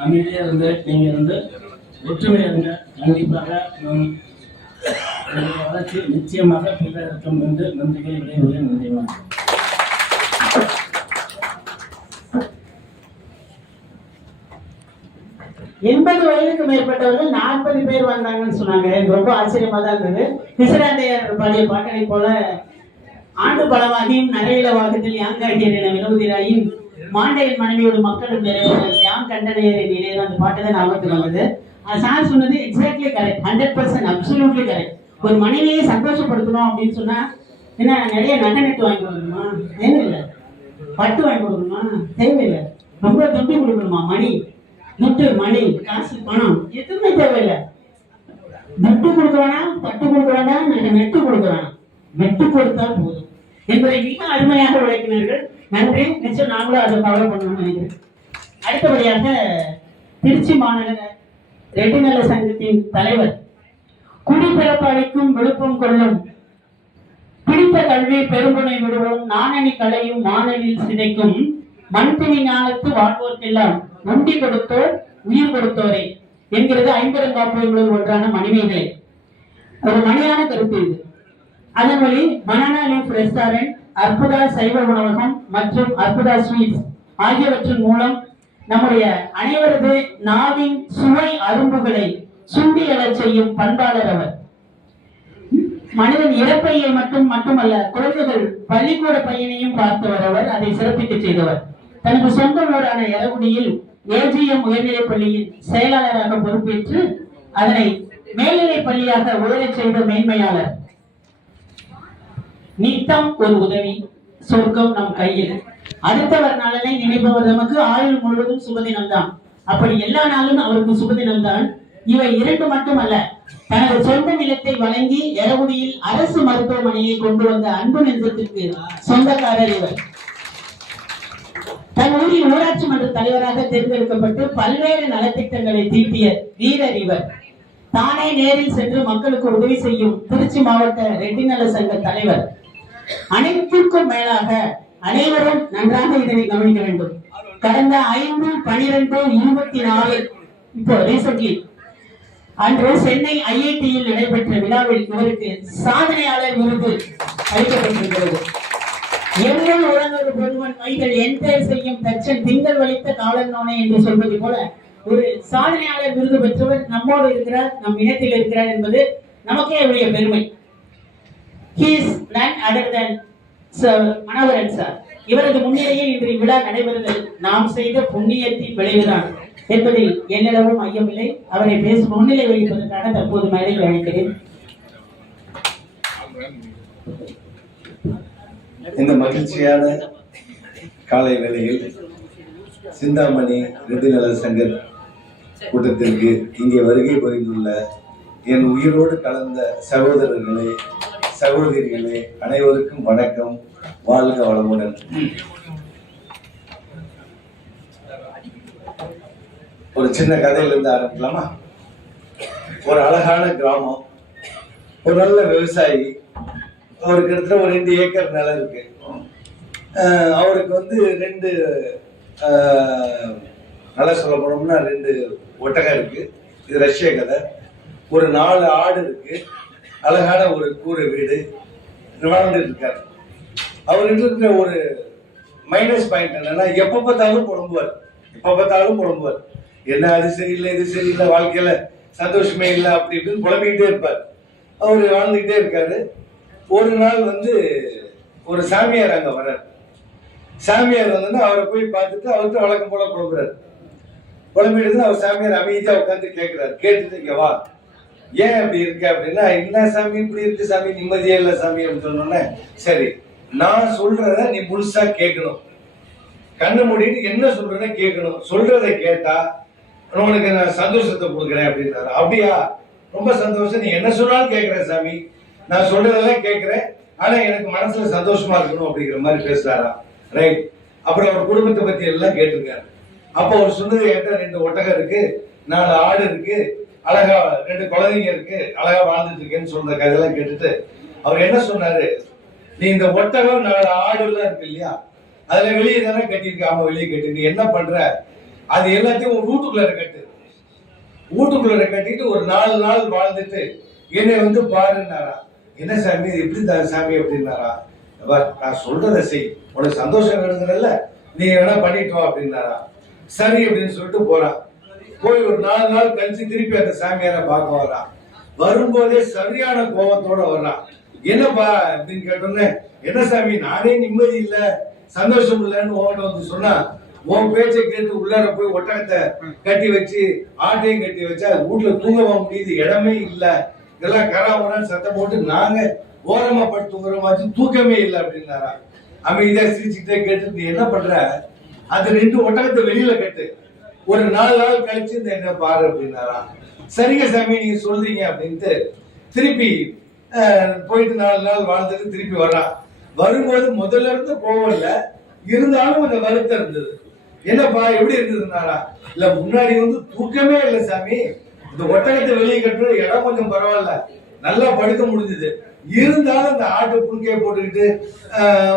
அமைதியாக இருந்து நீங்கள் இருந்து ஒற்றுமையாக இருங்க. கண்டிப்பாக வளர்ச்சி நிச்சயமாக பிள்ளை இருக்கும் என்று நம்பிக்கை விடைபெறுகிறேன். நன்றிமா. 80 வயதுக்கு மேற்பட்டவர்கள் 40 பேர் வந்தாங்கன்னு சொன்னாங்க. எனக்கு ரொம்ப ஆச்சரியமா தான் இருந்தது. பிசிராந்தையர் பாடிய பாட்டனை போல ஆண்டு பலவாகியும் நரையில வாகத்தில் யாங்காட்டியர் என வினோதிராயின் மாண்டையின் மனைவியோடு மக்களும் நிறைவேறல் யாங் கண்டனையரை நினைவு அந்த பாட்டு தான் ஞாபகத்துக்கு வந்தது. சார் சொன்னது எக்ஸாக்ட்லி கரெக்ட், 100% அப்சல்யூட்லி கரெக்ட். ஒரு மனைவியை சந்தோஷப்படுத்தணும் அப்படின்னு சொன்னா என்ன நிறைய நகை நட்டு வாங்கி கொடுக்கணுமா? தேவையில்லை. பட்டு வாங்கி கொடுக்கணுமா? தேவையில்லை. ரொம்ப தொட்டி கொடுக்கணுமா? மணி நொட்டு மணி காசு பணம் எதுவுமே தேவையில்லை. நட்டு கொடுக்க வேணாம், பட்டு கொடுக்க வேண்டாம், நெட்டு கொடுக்க வேணாம், நெட்டு கொடுத்தால் போதும் என்பதை மிக அருமையாக விளக்கினார்கள். நன்றி. நிச்சயம் நாங்களும் அதை ஃபாலோ பண்ணணும்னு நினைக்கிறேன். அடுத்தபடியாக திருச்சி மாநகர ரெட்டிநல சங்கத்தின் தலைவர், குடிப்பிறப்பளிக்கும் விழுப்பம் கொள்ளும் பிடித்த கல்வி பெரும்புனை விடுவோம் நாணனி கலையும் மாணலில் சிதைக்கும் மண்பிணி ஞானத்து வாழ்வோர்க்கெல்லாம் உண்டி கொடுத்தோர் உயிர் கொடுத்தோரே என்கிறது 50 ஒன்றான மணிமேகலை. ஒரு மணியான கருத்து இது. அதன் வழி பனானா லீஃப் ரெஸ்டாரண்ட், அற்புதா சைவ உணவகம் மற்றும் அற்புதா ஸ்வீட்ஸ் ஆகியவற்றின் மூலம் நம்முடைய அனைவரது நாவின் சுவை அரும்புகளை சுண்டி எழச் செய்யும் பண்பாளர் அவர். மனிதன் இறப்பையை மட்டுமல்ல குழந்தைகள் பள்ளிக்கூட பையனையும் பார்த்தவர் அவர். அதை சிறப்பிக்க செய்தவர். தனது சொந்த ஊரான எரகுடியில் ஏஜிஎம் உயர்நிலைப் பள்ளியின் செயலாளராக பொறுப்பேற்று அதனை மேல்நிலைப் பள்ளியாக உயரச் செய்த மேன்மையாளர். நித்தம் ஒரு உதவி, சொர்க்கம் நம் கையில். அடுத்தவர் நலனை நினைப்பவர் நமக்கு ஆயுள் முழுவதும் சுபதினம்தான். அப்படி எல்லா நாளும் அவருக்கு சுபதினம்தான். இவை 2 மட்டுமல்ல, தனது சொந்த நிலத்தை வழங்கி எரகுடியில் அரசு மருத்துவமனையை கொண்டு வந்த அன்பு நெஞ்சத்திற்கு சொந்தக்காரர் இவர். தன் ஊரில் ஊராட்சி மன்ற தலைவராக தேர்ந்தெடுக்கப்பட்டு பல்வேறு நலத்திட்டங்களை தீட்டிய வீரர் இவர். தானே நேரில் சென்று மக்களுக்கு உதவி செய்யும் திருச்சி மாவட்ட ரெட்டிநல சங்க தலைவர். அனைத்திற்கும் மேலாக அனைவரும் நன்றாக இதனை கவனிக்க வேண்டும். கடந்த 5/12/24 இப்போ ரீசென்ட்லி அன்று சென்னை ஐஐடியில் நடைபெற்ற விழாவில் இவருக்கு சாதனையாளர் விருது அளிக்கப்பட்டிருக்கிறது. எங்கள் உறங்கொரு பொதுவன் மைகள் என்டர் செய்யும் தச்சன் திங்கள் வலித்த காலனோனே என்று சொல்வது போல ஒரு சாதனையாளர் விருது பெற்றவர் நம்மோடு இருக்கிறார், நம் இனத்தில் இருக்கிறார் என்பது நமக்கே அவருடைய பெருமை. He is none other than Sir Manoharan sir. இவரது முன்னிலையில் இன்று விழா நடைபெறுதல் நாம் செய்த புண்ணியத்தின் விளைவுதான் என்பதில் என்னிடமும் ஐயமில்லை. அவரை பேசும் முன்னிலை வகிப்பதற்காக தற்போது மேடையில் அழைக்கிறேன். இந்த மகிழ்ச்சியான காலை வேளையில் சிந்தாமணி ரெட்டிநல சங்க கூட்டத்திற்கு இங்கே வருகை புரிந்துள்ள என் உயிரோடு கலந்த சகோதரர்களே, சகோதரிகளே, அனைவருக்கும் வணக்கம். வாழ்க வளமுடன். ஒரு சின்ன கதையில இருந்து ஆரம்பிக்கலாமா? ஒரு அழகான கிராமம், ஒரு நல்ல விவசாயி, அவருக்கு கிட்டத்தட்ட ஒரு 2 ஏக்கர் நிலம் இருக்கு. அவருக்கு வந்து 2 நல்லா சொல்ல போனோம்னா 2 ஒட்டகம் இருக்கு. இது ரஷ்ய கதை. ஒரு 4 ஆடு இருக்கு. அழகான ஒரு கூரை வீடு வாழ்ந்துட்டு இருக்காரு. அவர்கிட்ட இருக்கிற ஒரு மைனஸ் பாயிண்ட் என்னன்னா, எப்ப பார்த்தாலும் புலம்புவார். என்ன அது சரியில்லை, இது சரியில்லை, வாழ்க்கையில சந்தோஷமே இல்லை அப்படி இப்படின்னு புலம்பிக்கிட்டே இருப்பார். அவர் வாழ்ந்துகிட்டே இருக்காரு. ஒரு நாள் வந்து ஒரு சாமியார் அங்க வர்றாரு. சாமியார் வந்து அவரை போய் பார்த்துட்டு அவர்கிட்ட வழக்கம் போல புலம்பிட்டு அவர் சாமியார் அமைதியா உட்காந்து கேட்கிறாரு. கேட்டுட்டு இங்க வா, ஏன் அப்படி இருக்க அப்படின்னா, என்ன சாமி இப்படி இருக்கு சாமி, நிம்மதியே இல்லை சாமி அப்படின்னு சொன்னோன்னே, சரி நான் சொல்றத நீ முழுசா கேட்கணும், கண்ணு மூடிட்டு என்ன சொல்றத கேட்கணும், சொல்றதை கேட்டா உனக்கு நான் சந்தோஷத்தை கொடுக்குறேன் அப்படின்னாரு. அப்படியா, ரொம்ப சந்தோஷம், நீ என்ன சொன்னாலும் கேட்கிறேன் சாமி, நான் சொல்றதெல்லாம் கேட்கிறேன், ஆனா எனக்கு மனசுல சந்தோஷமா இருக்கணும் அப்படிங்கிற மாதிரி பேசுறாரா. ரைட். அப்புறம் அவர் குடும்பத்தை பத்தி எல்லாம் கேட்டிருக்காரு. அப்ப அவர் சொன்னது, என்கிட்ட 2 ஒட்டகம் இருக்கு, 4 ஆடு இருக்கு, அழகா 2 குழந்தைங்க இருக்கு, அழகா வாழ்ந்துட்டு இருக்கேன்னு சொல்ற கதையெல்லாம் கேட்டுட்டு அவர் என்ன சொன்னாரு, நீ இந்த ஒட்டகம் 4 ஆடு எல்லாம் இருக்கு இல்லையா, அதுல வெளியே தானே கட்டிருக்க. ஆமா, வெளியே கட்டிருக்கு. என்ன பண்ற, அது எல்லாத்தையும் ஒரு வீட்டுக்குள்ள கட்டிட்டு ஒரு 4 நாள் வாழ்ந்துட்டு என்னை வந்து பாருன்னாரா. என்ன சாமி எப்படி தான் சாமி அப்படின்னாரா. நான் சொல்றதை செய், உனக்கு சந்தோஷம் வேணுங்கிறல்ல, நீ வேணா பண்ணிட்டு வா அப்படின்னாரா. சரி அப்படின்னு சொல்லிட்டு போறான். போய் ஒரு 4 நாள் கழிச்சு திருப்பி அந்த சாமியாரை பார்க்க வர்றான். வரும்போதே சரியான கோபத்தோட வர்றான். என்னப்பா அப்படின்னு கேட்டோன்னே, என்ன சாமி நானே நிம்மதி இல்ல, சந்தோஷம் இல்லைன்னு உன்கிட்ட வந்து சொன்னா, உன் பேச்சை கேட்டு உள்ளார போய் ஒட்டகத்தை கட்டி வச்சு ஆட்டையும் கட்டி வச்சா வீட்டுல தூங்கவா முடியுது, இடமே இல்ல, இதெல்லாம் கராமரான்னு சத்தம் போட்டு நாங்க ஓரமா பட்டு தூங்குறமாச்சு, தூக்கமே இல்லை அப்படின்னாரா. அமைதியா சிரிச்சுக்கிட்டே கேட்டு, நீ என்ன பண்ற, அந்த 2 ஒட்டகத்தை வெளியில கட்டு, ஒரு 4 நாள் கழிச்சு இந்த என்ன பாரு அப்படின்னாரா. சரிங்க சாமி நீங்க சொல்றீங்க அப்படின்ட்டு திருப்பி போயிட்டு 4 நாள் வாழ்ந்துட்டு திருப்பி வர்றான். வரும்போது முதல்ல இருந்து கோவம் இல்ல, இருந்தாலும் அந்த வருத்தம் இருந்தது. என்னப்பா எப்படி இருந்ததுனாரா. இல்ல முன்னாடி வந்து தூக்கமே இல்லை சாமி, இந்த ஒட்டகத்தை வெளியே கட்டுற இடம் கொஞ்சம் பரவாயில்ல, நல்லா படுக்க முடிஞ்சது, இருந்தாலும் அந்த ஆட்டை புழுக்கையை போட்டுக்கிட்டு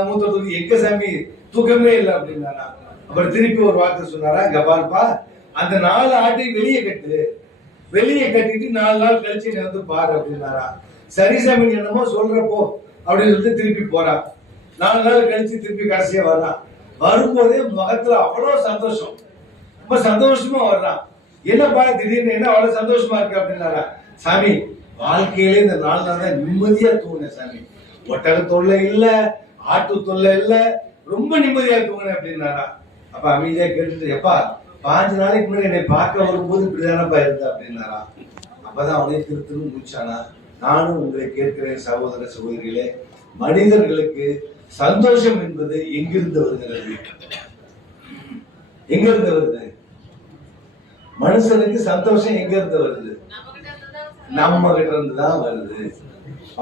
மூத்த தூக்கி எங்க சாமி தூக்கமே இல்லை அப்படின்னாரா. அப்புறம் திருப்பி ஒரு வார்த்தை சொன்னாரா, இங்க பாருப்பா, அந்த 4 ஆட்டையும் வெளியே கட்டிட்டு 4 நாள் கழிச்சு நீ வந்து பாரு அப்படின்னாரா. சரி சாமி என்னமோ சொல்றப்போ அப்படின்னு சொல்லிட்டு திருப்பி போறான். 4 நாள் கழிச்சு திருப்பி கடைசியா வர்றான். வரும்போதே முகத்துல அவ்வளவு சந்தோஷம், ரொம்ப சந்தோஷமா வர்றான். என்னப்பா திடீர்னு என்ன அவ்வளவு சந்தோஷமா இருக்கு அப்படின்னாரா. சாமி வாழ்க்கையிலே இந்த 4 நாள் தான் நிம்மதியா தூங்குனேன் சாமி, ஒட்டக தொல்லை இல்ல, ஆட்டு தொல்லை இல்ல, ரொம்ப நிம்மதியா தூங்குனேன் அப்படின்னாரா. அப்ப அமைதியா கேட்டுட்டு, எப்பா 5 நாளைக்கு முன்னாடி என்னை பார்க்க வரும்போது இப்படிதானப்பா இருந்த அப்படின்னாரா. அப்பதான் அவனே திருத்தணும் முடிச்சானா. நானும் உங்களை கேட்கிறேன் சகோதர சகோதரிகளே, மனிதர்களுக்கு சந்தோஷம் என்பது எங்கிருந்து வருகிறது? எங்கிருந்து வருது? மனுஷனுக்கு சந்தோஷம் எங்க இருந்து வருது? நம்ம கிட்ட இருந்து தான் வருது.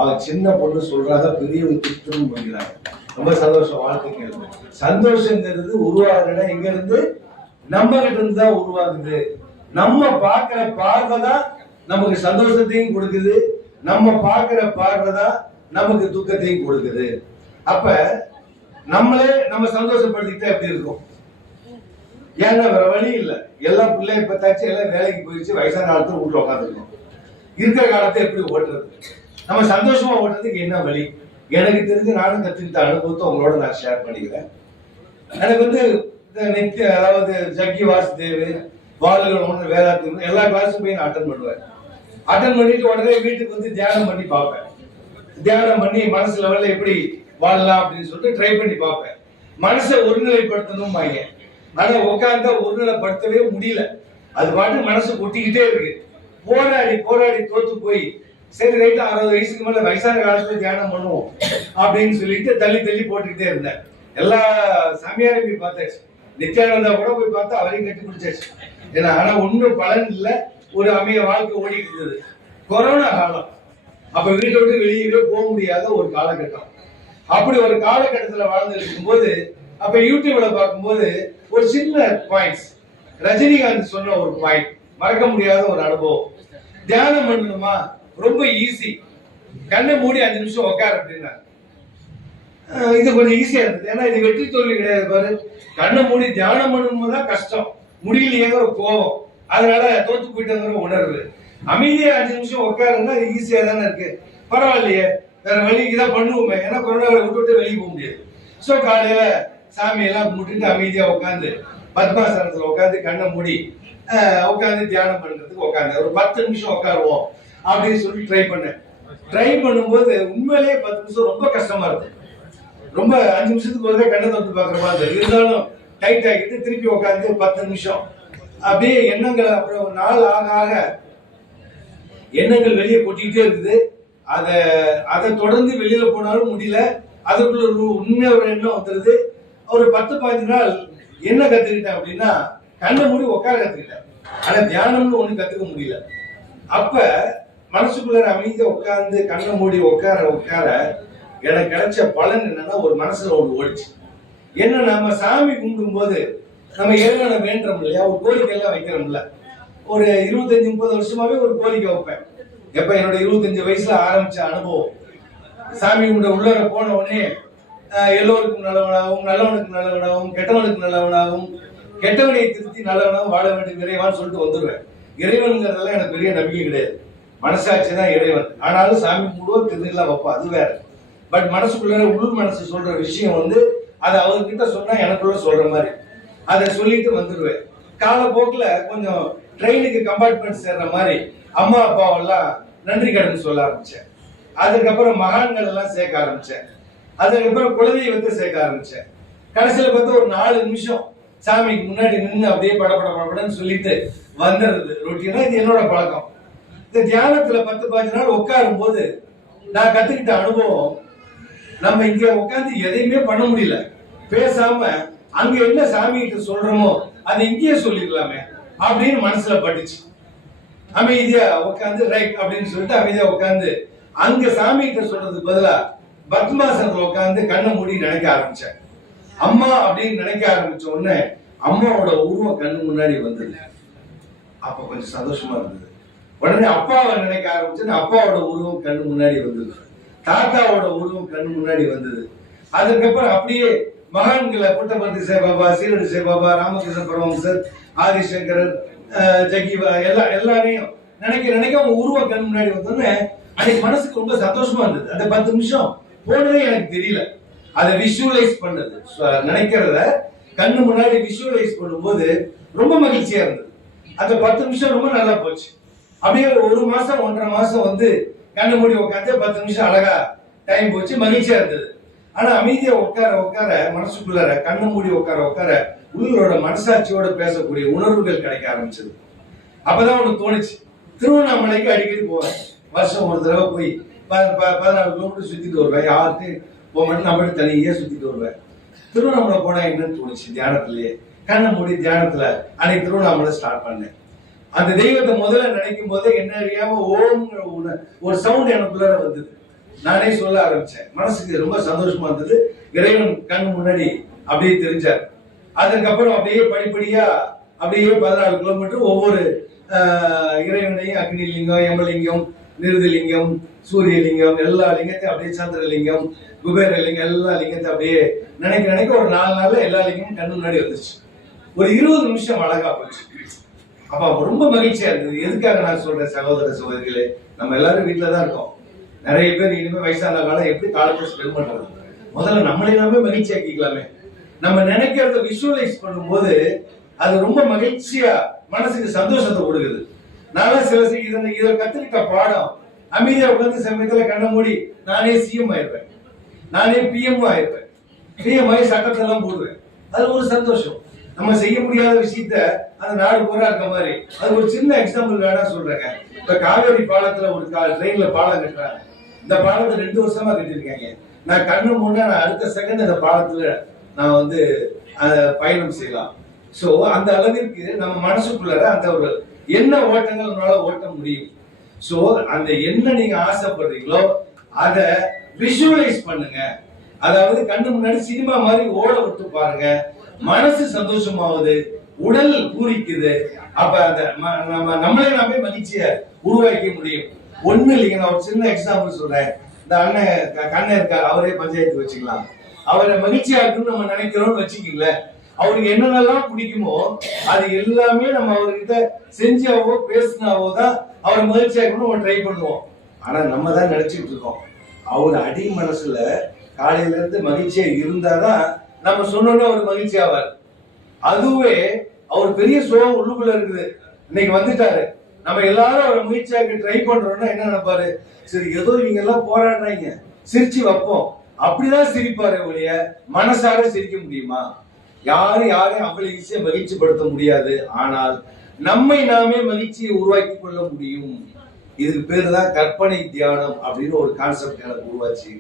அவ சின்ன பொண்ணு சொல்றாங்க, பெரியவங்க திருத்தணும் பண்ணுறாங்க. ரொம்ப சந்தோஷம், வாழ்க்கைங்கிறது சந்தோஷங்கிறது உருவாகுற எங்க இருந்து? நம்ம கிட்ட இருந்து தான் உருவாகுது. நம்ம பார்க்கிற பார்வை தான் நமக்கு சந்தோஷத்தையும் கொடுக்குது, நம்ம பார்க்கிற பார்வை தான் நமக்கு துக்கத்தையும் கொடுக்குது. அப்ப நம்மளே நம்ம சந்தோஷப்படுத்திக்கிட்டே எப்படி இருக்கும்? ஏன்னா வேற வழி இல்லை. எல்லாம் பிள்ளை பத்தாச்சு, எல்லாம் வேலைக்கு போயிடுச்சு, வயசான காலத்துல வீட்டுல உட்காந்துருக்கோம். இருக்கிற காலத்தை எப்படி ஓட்டுறது? நம்ம சந்தோஷமா ஓட்டுறதுக்கு என்ன வழி? எனக்கு தெரிஞ்சு நானும் கத்துக்கிட்ட அனுபவத்தை உங்களோட நான் ஷேர் பண்ணிக்கிறேன். எனக்கு வந்து நித்திய, அதாவது ஜக்கி வாசுதேவ், பாலுகள் ஒன்று, வேதாந்தி, எல்லா கிளாஸும் போய் நான் அட்டன் பண்ணுவேன். அட்டன் பண்ணிட்டு உடனே வீட்டுக்கு வந்து தியானம் பண்ணி பார்ப்பேன். தியானம் பண்ணி மனசு லெவல்ல எப்படி வாழலாம் அப்படின்னு சொல்லிட்டு ட்ரை பண்ணி பார்ப்பேன். மனசை ஒருநிலைப்படுத்தணும் பாங்க. ஆனா உட்கார்ந்தா ஒருநிலைப்படுத்தவே முடியல. அது பாட்டு மனசு கொட்டிக்கிட்டே இருக்கு. போராடி தோத்து போய், சரி ரைட்டு 60 வயசுக்கு மேல வயசான காலத்துல தியானம் பண்ணுவோம் அப்படின்னு சொல்லிட்டு தள்ளி போட்டுக்கிட்டே இருந்தேன். எல்லா சாமியாரையும் போய் பார்த்தாச்சு, நித்யானந்தா கூட போய் பார்த்தா அவரையும் கட்டி பிடிச்சாச்சு. ஏன்னா ஆனா ஒன்றும் பலன் இல்லை. ஒரு அமைய வாழ்க்கை ஓடிட்டு இருந்தது. கொரோனா காலம், அப்ப வீட்டை விட்டு வெளியவே போக முடியாத ஒரு காலகட்டம். அப்படி ஒரு காலகட்டத்துல வாழ்ந்து இருக்கும்போது அப்ப யூடியூப்ல பார்க்கும்போது ஒரு சின்ன பாயிண்ட்ஸ், ரஜினிகாந்த் சொன்ன ஒரு பாயிண்ட், மறக்க முடியாத ஒரு அனுபவம். தியானம் பண்ணணுமா, ரொம்ப ஈஸி, கண்ணை மூடி 5 நிமிஷம் உட்காரு அப்படின்னா. இது கொஞ்சம் ஈஸியா இருந்தது, ஏன்னா இது வெற்றி தோல்வி கிடையாது பாரு. கண்ணை மூடி தியானம் பண்ணணும் தான் கஷ்டம், முடியலையேங்கிற கோபம், அதனால தோத்து போயிட்டேங்கிற உணர்வு. அமைதியா 5 நிமிஷம் உட்காருன்னா இது ஈஸியா தானே இருக்கு, பரவாயில்லையே, வேற வழி இதான் பண்ணுவோமே, ஏன்னா கொரோனாவை விட்டு வெளியே போக முடியாது. ஸோ காலையில சாமியெல்லாம் கும்பிட்டுட்டு அமைதியா உட்காந்து பத்மாசனத்துல உட்காந்து கண்ணை மூடி உட்காந்து தியானம் பண்றதுக்கு உட்காந்து ஒரு 10 நிமிஷம் உட்காருவோம் அப்படின்னு சொல்லி ட்ரை பண்ணேன். ட்ரை பண்ணும்போது உண்மையிலேயே 10 நிமிஷம் ரொம்ப கஷ்டமா இருக்கு. ரொம்ப 5 நிமிஷத்துக்கு ஒருதே கண்ணை தொட்டு பாக்குற மாதிரி இருந்தாலும் டைட் ஆகிட்டு திருப்பி உட்காந்து 10 நிமிஷம் அப்படியே எண்ணங்கள். அப்புறம் நாள் ஆக ஆக எண்ணங்கள் வெளியே கொட்டிக்கிட்டே இருக்குது. அதை தொடர்ந்து வெளியில போனாலும் முடியல, அதுக்குள்ள உண்மையா ஒரு எண்ணம் வந்துருது. ஒரு 10-15 நாள் என்ன கத்துக்கிட்டேன் அப்படின்னா, கண்ணை மூடி உட்கார கத்துக்கிட்டேன். ஆனா தியானம்னு ஒண்ணு கத்துக்க முடியல. அப்ப மனசுக்குள்ள அமைதியா உட்கார்ந்து கண்ணை மூடி உட்கார உட்கார எனக்கு கிடைச்ச பலன் என்னன்னா, ஒரு மனசுல ஒண்ணு ஓடிச்சு. என்ன, நம்ம சாமி கும்பிடும் போது நம்ம இறைவனை வேண்டுறோம் இல்லையா, ஒரு கோரிக்கை எல்லாம் வைக்கிறோம்ல. ஒரு 25-30 வருஷமாவே ஒரு கோரிக்கை வைப்பேன். எப்ப என்னோட 25 வயசுல ஆரம்பிச்ச அனுபவம், சாமி உள்ள போன உடனே எல்லோருக்கும் நல்லவனாகவும், நல்லவனுக்கு நல்லவனாகவும், கெட்டவனுக்கு நல்லவனாகவும், கெட்டவனை திருத்தி நல்லவனாகவும் வாழ வேண்டும் இறைவான்னு சொல்லிட்டு வந்துடுவேன். இறைவனுங்கிறதெல்லாம் எனக்கு பெரிய நம்பிக்கை கிடையாது, மனசாட்சி தான் இறைவன். ஆனாலும் சாமி முழுவதும் திருநெல்லாம் வைப்போம், அது வேற. பட் மனசுக்குள்ள உள் மனசு சொல்ற விஷயம் வந்து அதை அவர்கிட்ட சொன்னா எனக்குள்ள சொல்ற மாதிரி அதை சொல்லிட்டு வந்துடுவேன். காலப்போக்கில் கொஞ்சம் ட்ரெயினுக்கு கம்பார்ட்மெண்ட் சேர்ற மாதிரி அம்மா அப்பாவெல்லாம் நன்றி கடன் சொல்ல ஆரம்பிச்சேன். அதுக்கப்புறம் மகான்கள் எல்லாம் சேர்க்க ஆரம்பிச்சேன். அதுக்கப்புறம் குலதெய்வத்தை சேர்க்க ஆரம்பிச்சேன். கடைசியில பார்த்தா ஒரு 4 நிமிஷம் சாமிக்கு முன்னாடி நின்று அப்படியே படப்படன்னு சொல்லிட்டு வந்துடுறது ரொட்டீனா. இது என்னோட பழக்கம். இந்த தியானத்துல 10-15 நாள் உட்காரும் போது நான் கத்துக்கிட்ட அனுபவம், நம்ம இங்க உட்காந்து எதையுமே பண்ண முடியல, பேசாம அங்க என்ன சாமி கிட்ட சொல்றோமோ அதை இங்கேயே சொல்லிடலாமே அப்படின்னு மனசுல பட்டுச்சு. அமைதியா உட்காந்து ரைட் அப்படின்னு சொல்லிட்டு அமைதியா உட்காந்து அங்க சாமி கிட்ட சொல்றதுக்கு பதிலா பத்மாசனத்துல உட்காந்து கண்ணை மூடி நினைக்க ஆரம்பிச்சேன். அம்மா அப்படின்னு நினைக்க ஆரம்பிச்ச உடனே அம்மாவோட உருவம் கண்ணு முன்னாடி வந்தது. அப்ப கொஞ்சம் சந்தோஷமா இருந்தது. உடனே அப்பாவை நினைக்க ஆரம்பிச்சேன், அப்பாவோட உருவம் கண்ணு முன்னாடி வந்தது. தாத்தாவோட உருவம் கண்ணு முன்னாடி வந்தது. அதுக்கப்புறம் அப்படியே மகான்களை புட்டபர்த்தி சாய்பாபா, சீரடி சாய்பாபா, ராமகிருஷ்ண பரமஹம்சர், ஆதிசங்கரர், ஜகிவா எல்லாரையும் நினைக்க அவங்க உருவம் கண் முன்னாடி வந்தோடனே அன்னைக்கு மனசுக்கு ரொம்ப சந்தோஷமா இருந்தது. அந்த 10 நிமிஷம் போனதே எனக்கு தெரியல. அதை விஷுவலைஸ் பண்ணது, நினைக்கிறத கண்ணு முன்னாடி விஷுவலைஸ் பண்ணும்போது ரொம்ப மகிழ்ச்சியா இருந்தது. அந்த 10 நிமிஷம் ரொம்ப நல்லா போச்சு. அப்படியே 1 மாசம் 1.5 மாசம் வந்து கண்ணு மூடி உட்காந்து 10 நிமிஷம் அழகா டைம் போச்சு, மகிழ்ச்சியா இருந்தது. ஆனா அமைதியா உட்கார உட்கார மனசுக்குள்ளார கண்ணு மூடி உட்கார உட்கார உள்ளோட மனசாட்சியோட பேசக்கூடிய உணர்வுகள் கிடைக்க ஆரம்பிச்சது. அப்பதான் ஒண்ணு தோணுச்சு, திருவண்ணாமலைக்கு அடிக்கடி போவேன். வருஷம் ஒரு தடவை போய் 14 கிலோமீட்டர் சுத்திட்டு வருவேன். யாருக்கும் போக மாட்டேன், நம்ம தனியே சுத்திட்டு வருவேன். திருவண்ணாமலை போனா என்னன்னு தோணுச்சு. தியானத்திலேயே கண்ணை மூடி தியானத்துல அன்னைக்கு திருவண்ணாமலை ஸ்டார்ட் பண்ணேன். அந்த தெய்வத்தை முதல்ல நினைக்கும் போதே என்ன அறியாம ஓம்ங்கிற ஒரு சவுண்ட் எனக்குள்ளார வந்தது. நானே சொல்ல ஆரம்பிச்சேன். மனசுக்கு ரொம்ப சந்தோஷமா இருந்தது. இறைவன் கண்ணு முன்னாடி அப்படியே தெரிஞ்சார். அதுக்கப்புறம் அப்படியே படிப்படியா அப்படியே 14 கிலோமீட்டர் ஒவ்வொரு இறைவனையும், அக்னி லிங்கம், யமலிங்கம், நிருதிலிங்கம், சூரியலிங்கம், எல்லா லிங்கத்தையும் அப்படியே, சந்திரலிங்கம், குபேரலிங்கம், எல்லா லிங்கத்தை அப்படியே நினைக்க ஒரு 4 நாள்ல எல்லா லிங்கமும் கண்ணு முன்னாடி வந்துச்சு. ஒரு 20 நிமிஷம் அழகா போச்சு. அப்ப ரொம்ப மகிழ்ச்சியா இருந்தது. எதுக்காக நான் சொல்றேன் சகோதர சகோதரிகளே, நம்ம எல்லாரும் வீட்டுலதான் இருக்கோம். நிறைய பேர் இனிமே வயசான காலம் எப்படி காலத்தை ஸ்பெண்ட் பண்றது, முதல்ல நம்மளே நாமே மகிழ்ச்சி ஆக்கிக்கலாமே. நம்ம நினைக்கிறத விஷுவலைஸ் பண்ணும்போது அது ரொம்ப மகிழ்ச்சியா மனசுக்கு சந்தோஷத்தை கொடுக்குது. நான் சில இதை கத்துக்கிட்ட பாடம், அமைதியா உட்காந்து சமயத்துல கண்ண மூடி நானே சிஎம் ஆயிருப்பேன், நானே பிஎம் ஆயிருப்பேன், பிஎம் ஆகி சட்டத்தெல்லாம் போடுவேன். அது ஒரு சந்தோஷம். நம்ம செய்ய முடியாத விஷயத்த அந்த நாடு பூரா இருக்க மாதிரி. அது ஒரு சின்ன எக்ஸாம்பிள் வேணா சொல்றேங்க. இப்ப காவேரி பாலத்துல ஒரு ட்ரெயின்ல பாலம் கட்டுறாங்க. இந்த பாலத்தை 2 வருஷமா கட்டிருக்காங்க. நான் கண்ணு முன்னா நான் அடுத்த செகண்ட் அந்த பாலத்துல நான் வந்து பயணம் செய்யலாம். சோ அந்த அளவிற்கு நம்ம மனசுக்குள்ள அந்த ஒரு என்ன ஓட்டங்கள் நம்மளால ஓட்ட முடியும். சோ அந்த என்ன நீங்க ஆசைப்படுறீங்களோ அதை விஷுவலைஸ் பண்ணுங்க. அதாவது கண்ணு முன்னாடி சினிமா மாதிரி ஓட விட்டு பாருங்க. மனசு சந்தோஷமாகுது, உடல் பூரிக்குது. அப்ப அந்த நம்மளே நாமே மகிழ்ச்சியை உருவாக்க முடியும். ஒண்ணு இல்லைங்க, நான் ஒரு சின்ன எக்ஸாம்பிள் சொல்றேன். இந்த அண்ணன் கண்ணன் இருக்காரு, அவரே பஞ்சாயத்து வச்சுக்கலாம். அவரை மகிழ்ச்சியா இருக்குன்னு நம்ம நினைக்கிறோம்னு வச்சுக்கீங்கள, அவருக்கு என்னென்னலாம் பிடிக்குமோ அது எல்லாமே நம்ம அவர்கிட்ட செஞ்சாவோ பேசினாவோ தான் அவரை மகிழ்ச்சியா இருக்கணும் நம்ம ட்ரை பண்ணுவோம். ஆனா நம்ம தான் நினைச்சிட்டு இருக்கோம் அவர் அடி மனசுல காலையில இருந்து மகிழ்ச்சியா இருந்தாதான் நம்ம சொன்னோம்னா அவர் மகிழ்ச்சி ஆவார். அதுவே அவர் பெரிய சோகம் உள்ளுக்குள்ள இருக்குது, இன்னைக்கு வந்துட்டாரு, நம்ம எல்லாரும் அவரை மகிழ்ச்சியாக்க ட்ரை பண்றோம்னா என்ன நினைப்பாரு, சரி ஏதோ இவங்க எல்லாம் போராடுறாங்க சிரிச்சு வைப்போம், அப்படிதான் சிரிப்பாரு ஒழிய மனசார சிரிக்க முடியுமா? யாரையும் அவ்வளவு ஈஸியா மகிழ்ச்சி படுத்த முடியாது. ஆனால் நம்மை நாமே மகிழ்ச்சியை உருவாக்கி கொள்ள முடியும். இதுக்கு பேரு தான் கற்பனை தியானம் அப்படின்னு ஒரு கான்செப்ட் எனக்கு உருவாச்சு.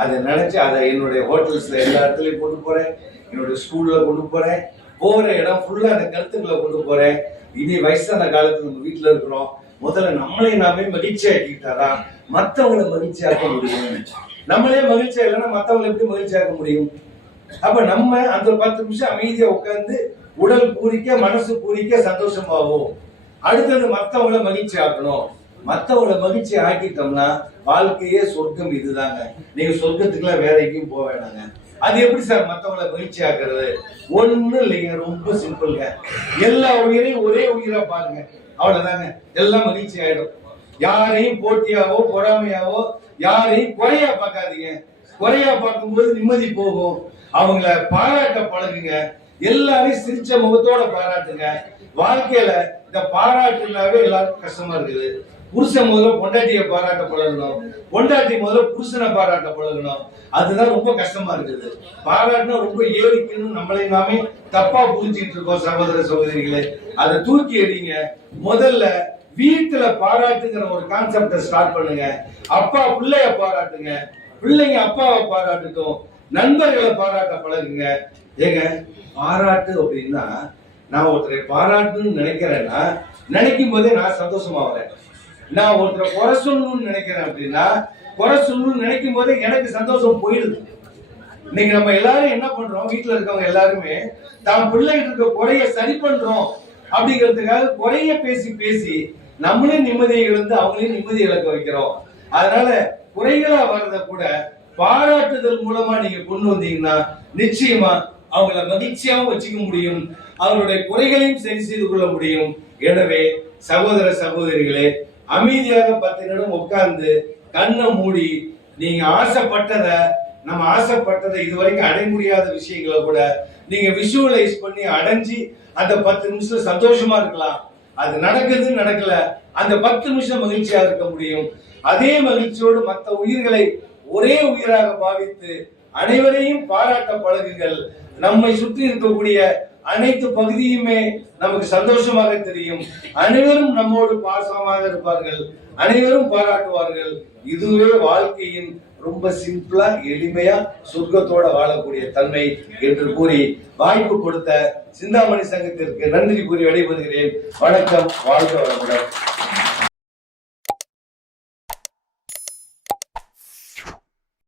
அதை நினைச்சு அதை என்னுடைய ஹோட்டல்ஸ்ல எல்லா இடத்துலயும் கொண்டு போறேன், என்னுடைய ஸ்கூல்ல கொண்டு போறேன், போற இடம் ஃபுல்லா அந்த கருத்துக்களை கொண்டு போறேன். இனி வயசான காலத்துல நம்ம வீட்டுல இருக்கிறோம், முதல்ல நம்மளே நாமே மகிழ்ச்சி ஆக்கிட்டாதான் மத்தவங்களை மகிழ்ச்சி ஆக்க முடியும். நம்மளே மகிழ்ச்சியா இல்லைன்னா மத்தவங்களை எப்படி மகிழ்ச்சி ஆக்க முடியும்? அப்ப நம்ம அந்த 10 நிமிஷம் அமைதியா உட்கார்ந்து உடல் பூரிக்க மனசு பூரிக்க சந்தோஷமாகும். அடுத்தது மத்தவங்களை மகிழ்ச்சி ஆக்கணும். மத்தவங்களை மகிழ்ச்சி ஆக்கிட்டோம்னா வாழ்க்கையே சொர்க்கம். இதுதாங்க, நீங்க சொர்க்கத்துக்குலாம் வேற எங்கேயும் போக வேணாங்க. அது எப்படி சார் மத்தவங்களை மகிழ்ச்சி ஆக்குறது? ஒண்ணு இல்லைங்க, ரொம்ப சிம்பிள்ங்க. எல்லா உயிரையும் ஒரே உயிரா பாருங்க, அவ்வளவுதாங்க, எல்லாம் மகிழ்ச்சி ஆயிடும். யாரையும் போட்டியாவோ பொறாமையாவோ யாரையும் குறையா பார்க்காதீங்க. குறையா பார்க்கும்போது நிம்மதி போகும். அவங்கள பாராட்ட பழகுங்க, எல்லாரையும் சிரிச்ச முகத்தோட பாராட்டுங்க. வாழ்க்கையில இந்த பாராட்டுனாவே எல்லாருக்கும் கஷ்டமா இருக்குது. புருஷன் முதல்ல பொண்டாட்டிய பாராட்ட பழகணும், பொண்டாட்டி முதல்ல புருஷனை பாராட்ட பழகணும். அதுதான் ரொம்ப கஷ்டமா இருக்குது. பாராட்டுனா ரொம்ப ஏறிக்கணும், நம்மளை நாமே தப்பா புரிஞ்சுட்டு இருக்கோம். சகோதர சகோதரிகளே, அதை தூக்கி எறிங்க. முதல்ல வீட்டுல பாராட்டுங்கிற ஒரு கான்செப்ட ஸ்டார்ட் பண்ணுங்க. அப்பா பிள்ளைய பாராட்டுங்க, பிள்ளைங்க அப்பாவை பாராட்டுட்டும், நண்பர்களை பாராட்ட பழகுங்க. ஏங்க பாராட்டு அப்படின்னா, நான் ஒருத்தரை பாராட்டுன்னு நினைக்கிறேன்னா நினைக்கும் போதே நான் சந்தோஷமாவேன். நான் ஒருத்தரை குறை சொல்லணும்னு நினைக்கிறேன் அப்படின்னா குறை சொல்லணும்னு நினைக்கும் போதே எனக்கு சந்தோஷம் போயிடுது. இன்னைக்கு நம்ம எல்லாரும் என்ன பண்றோம், வீட்டுல இருக்கவங்க எல்லாருமே தான் பிள்ளைகிட்ட இருக்க குறைய சரி பண்றோம் அப்படிங்கிறதுக்காக குறைய பேசி பேசி நம்மளே நிம்மதியை இழந்து அவங்களையும் நிம்மதி இழக்க வைக்கிறோம். அதனால குறைகளா வர்றத கூட பாராட்டுதல் மூலமா நீங்க கொண்டு வந்தீங்கன்னா நிச்சயமா அவங்கள மகிழ்ச்சியாவும் வச்சுக்க முடியும், அவருடைய குறைகளையும் சரி செய்து கொள்ள முடியும். எனவே சகோதர சகோதரிகளே, அமைதியாக 10 நிமிடம் உட்கார்ந்து கண்ணை மூடி நீங்க நம்ம ஆசைப்பட்டதை இதுவரைக்கும் அடைய முடியாத விஷயங்களை கூட நீங்க விஷுவலைஸ் பண்ணி அடைஞ்சி அந்த 10 நிமிஷம் சந்தோஷமா இருக்கலாம். அது நடக்குது நடக்கல, அந்த 10 நிமிஷம் மகிழ்ச்சியா இருக்க முடியும். அதே மகிழ்ச்சியோடு மற்ற உயிர்களை ஒரே உயிராக பாவித்து அனைவரையும் பாராட்ட பழகுங்கள். நம்மை சுற்றி இருக்கக்கூடிய அனைத்து பகுதியுமே நமக்கு சந்தோஷமாக தெரியும். அனைவரும் நம்மோடு பாசமாக இருப்பார்கள், அனைவரும் பாராட்டுவார்கள். இதுவே வாழ்க்கையின் ரொம்ப சிம்பிளா எளிமையா சொர்க்கத்தோட வாழக்கூடிய தன்மை என்று கூறி வாய்ப்பு கொடுத்த சிந்தாமணி சங்கத்திற்கு நன்றி கூறி விடைபெறுகிறேன். வணக்கம், வாழ்க வளமுடன்.